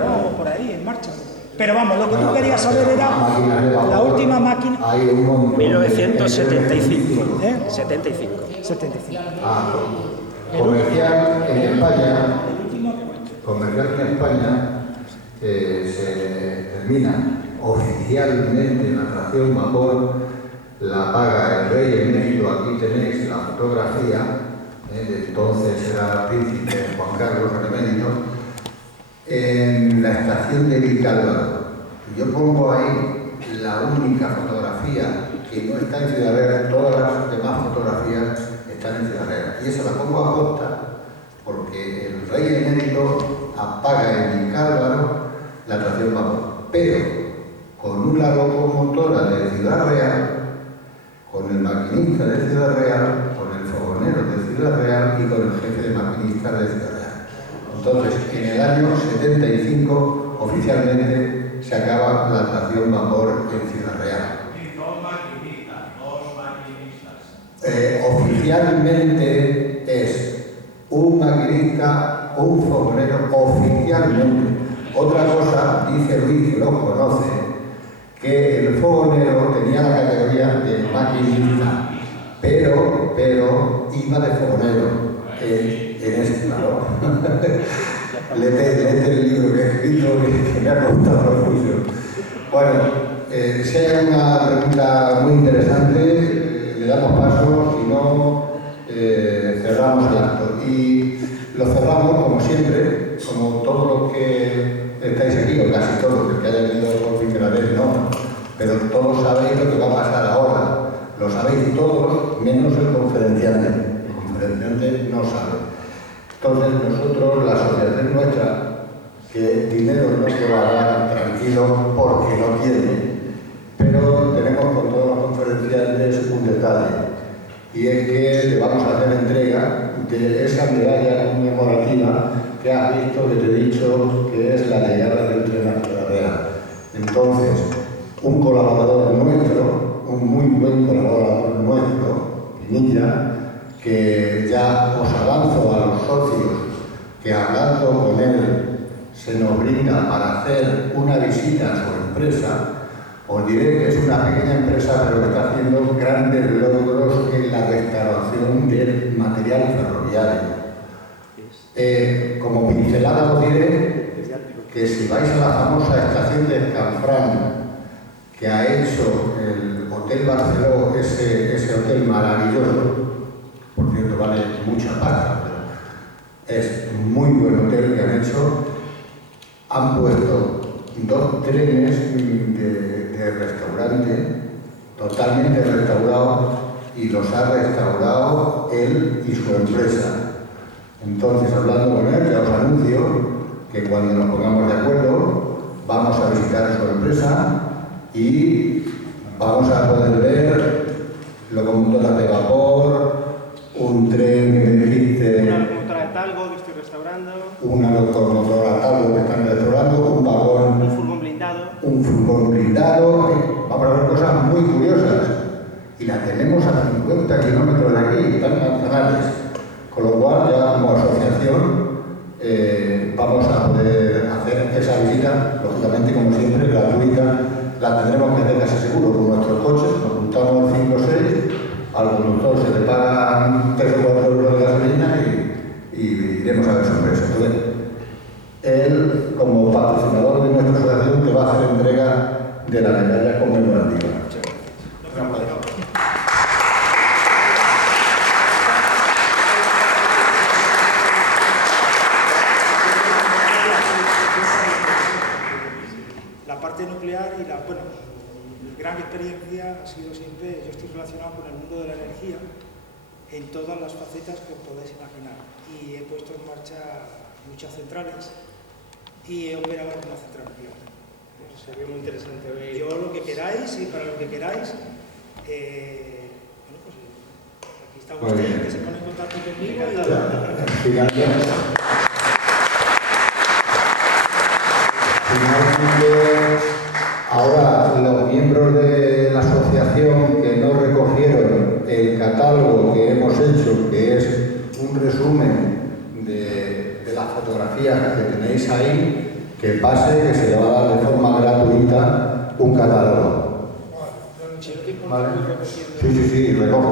no, por ahí, en marcha. Pero vamos, lo que tú querías saber era la última máquina. Hay un montón 1975. 75. Comercial en España, se termina oficialmente la tracción vapor, la paga el rey emérito. Aquí tenéis la fotografía, de entonces era príncipe Juan Carlos el emérito, en la estación de Vicálvaro. Yo pongo ahí la única fotografía que no está en Ciudad Real, todas las demás fotografías están en Ciudad Real. Y esa la pongo a costa porque el rey emérito apaga en Vicálvaro la tracción vapor. Pero con una locomotora de Ciudad Real, con el maquinista de Ciudad Real, con el fogonero de Ciudad Real y con el jefe de maquinistas de Ciudad Real. Entonces, en el año 75, oficialmente se acaba la tracción vapor en Ciudad Real. Oficialmente es un maquinista o un fogonero, oficialmente. Otra cosa, dice Luis, que lo conoce, que el fogonero tenía la categoría de maquinista, pero iba de fogonero. En ese, claro. Léete el libro que he escrito, que me ha costado mucho. Bueno, si hay una pregunta muy interesante, le damos paso, si no, cerramos el acto. Y lo cerramos, como siempre, como todos los que estáis aquí, o casi todos, el que haya venido por primera vez, no, pero todos sabéis lo que va a pasar ahora. Lo sabéis todos, menos el conferenciante. El conferenciante no sabe. Entonces nosotros, la asociación nuestra, que dinero no se va a dar tranquilo porque no tiene, pero tenemos con todos los conferenciantes un detalle, y es que le vamos a hacer entrega de esa medalla conmemorativa que has visto, que te he dicho que es la llegada del tren a Ciudad Real. Entonces, un colaborador nuestro, un muy buen colaborador nuestro, Pinilla, que ya os avanzo a los socios que hablando con él se nos brinda para hacer una visita a su empresa. Os diré que es una pequeña empresa, pero que está haciendo grandes logros en la restauración del material ferroviario. Como pincelada os diré que si vais a la famosa estación de Canfrán, que ha hecho el Hotel Barceló, ese hotel maravilloso, por cierto vale mucha pasta, pero es muy buen hotel que han hecho, han puesto 2 trenes de restaurante totalmente restaurados, y los ha restaurado él y su empresa. Entonces, hablando con él, ya os anuncio que cuando nos pongamos de acuerdo vamos a visitar su empresa y vamos a poder ver locomotoras de vapor, un tren que me dijiste, una locomotora de talgo que estoy restaurando, una locomotora de talgo que están restaurando, un vagón, un furgón blindado. un furgón blindado. Vamos a ver cosas muy curiosas, y la tenemos a 50 kilómetros de aquí, están en Manzanares, con lo cual ya como asociación vamos a poder hacer esa visita, lógicamente como siempre gratuita. La tendremos que hacer casi seguro con nuestros coches, nos juntamos 5 o 6, al conductor se le pagan 3 o 4 euros de gasolina y iremos a ver su empresa. Entonces, él, como patrocinador de nuestra asociación, te va a hacer entrega de la medalla conmemorativa. La parte nuclear y bueno, mi gran experiencia ha sido siempre, yo estoy relacionado con el mundo de la energía en todas las facetas que os podéis imaginar, y he puesto en marcha muchas centrales y he operado en una central nuclear. Sería muy interesante ver. Yo lo que queráis y para lo que queráis, bueno, pues aquí está usted, que se pone en contacto conmigo y Finalmente, ahora los miembros de la asociación que no recogieron el catálogo que hemos hecho, que es un resumen de las fotografías que tenéis ahí, que pase, que se le va a dar de forma gratuita un catálogo. si no te importa, ¿Vale? voy repitiendo. Sí, recojo.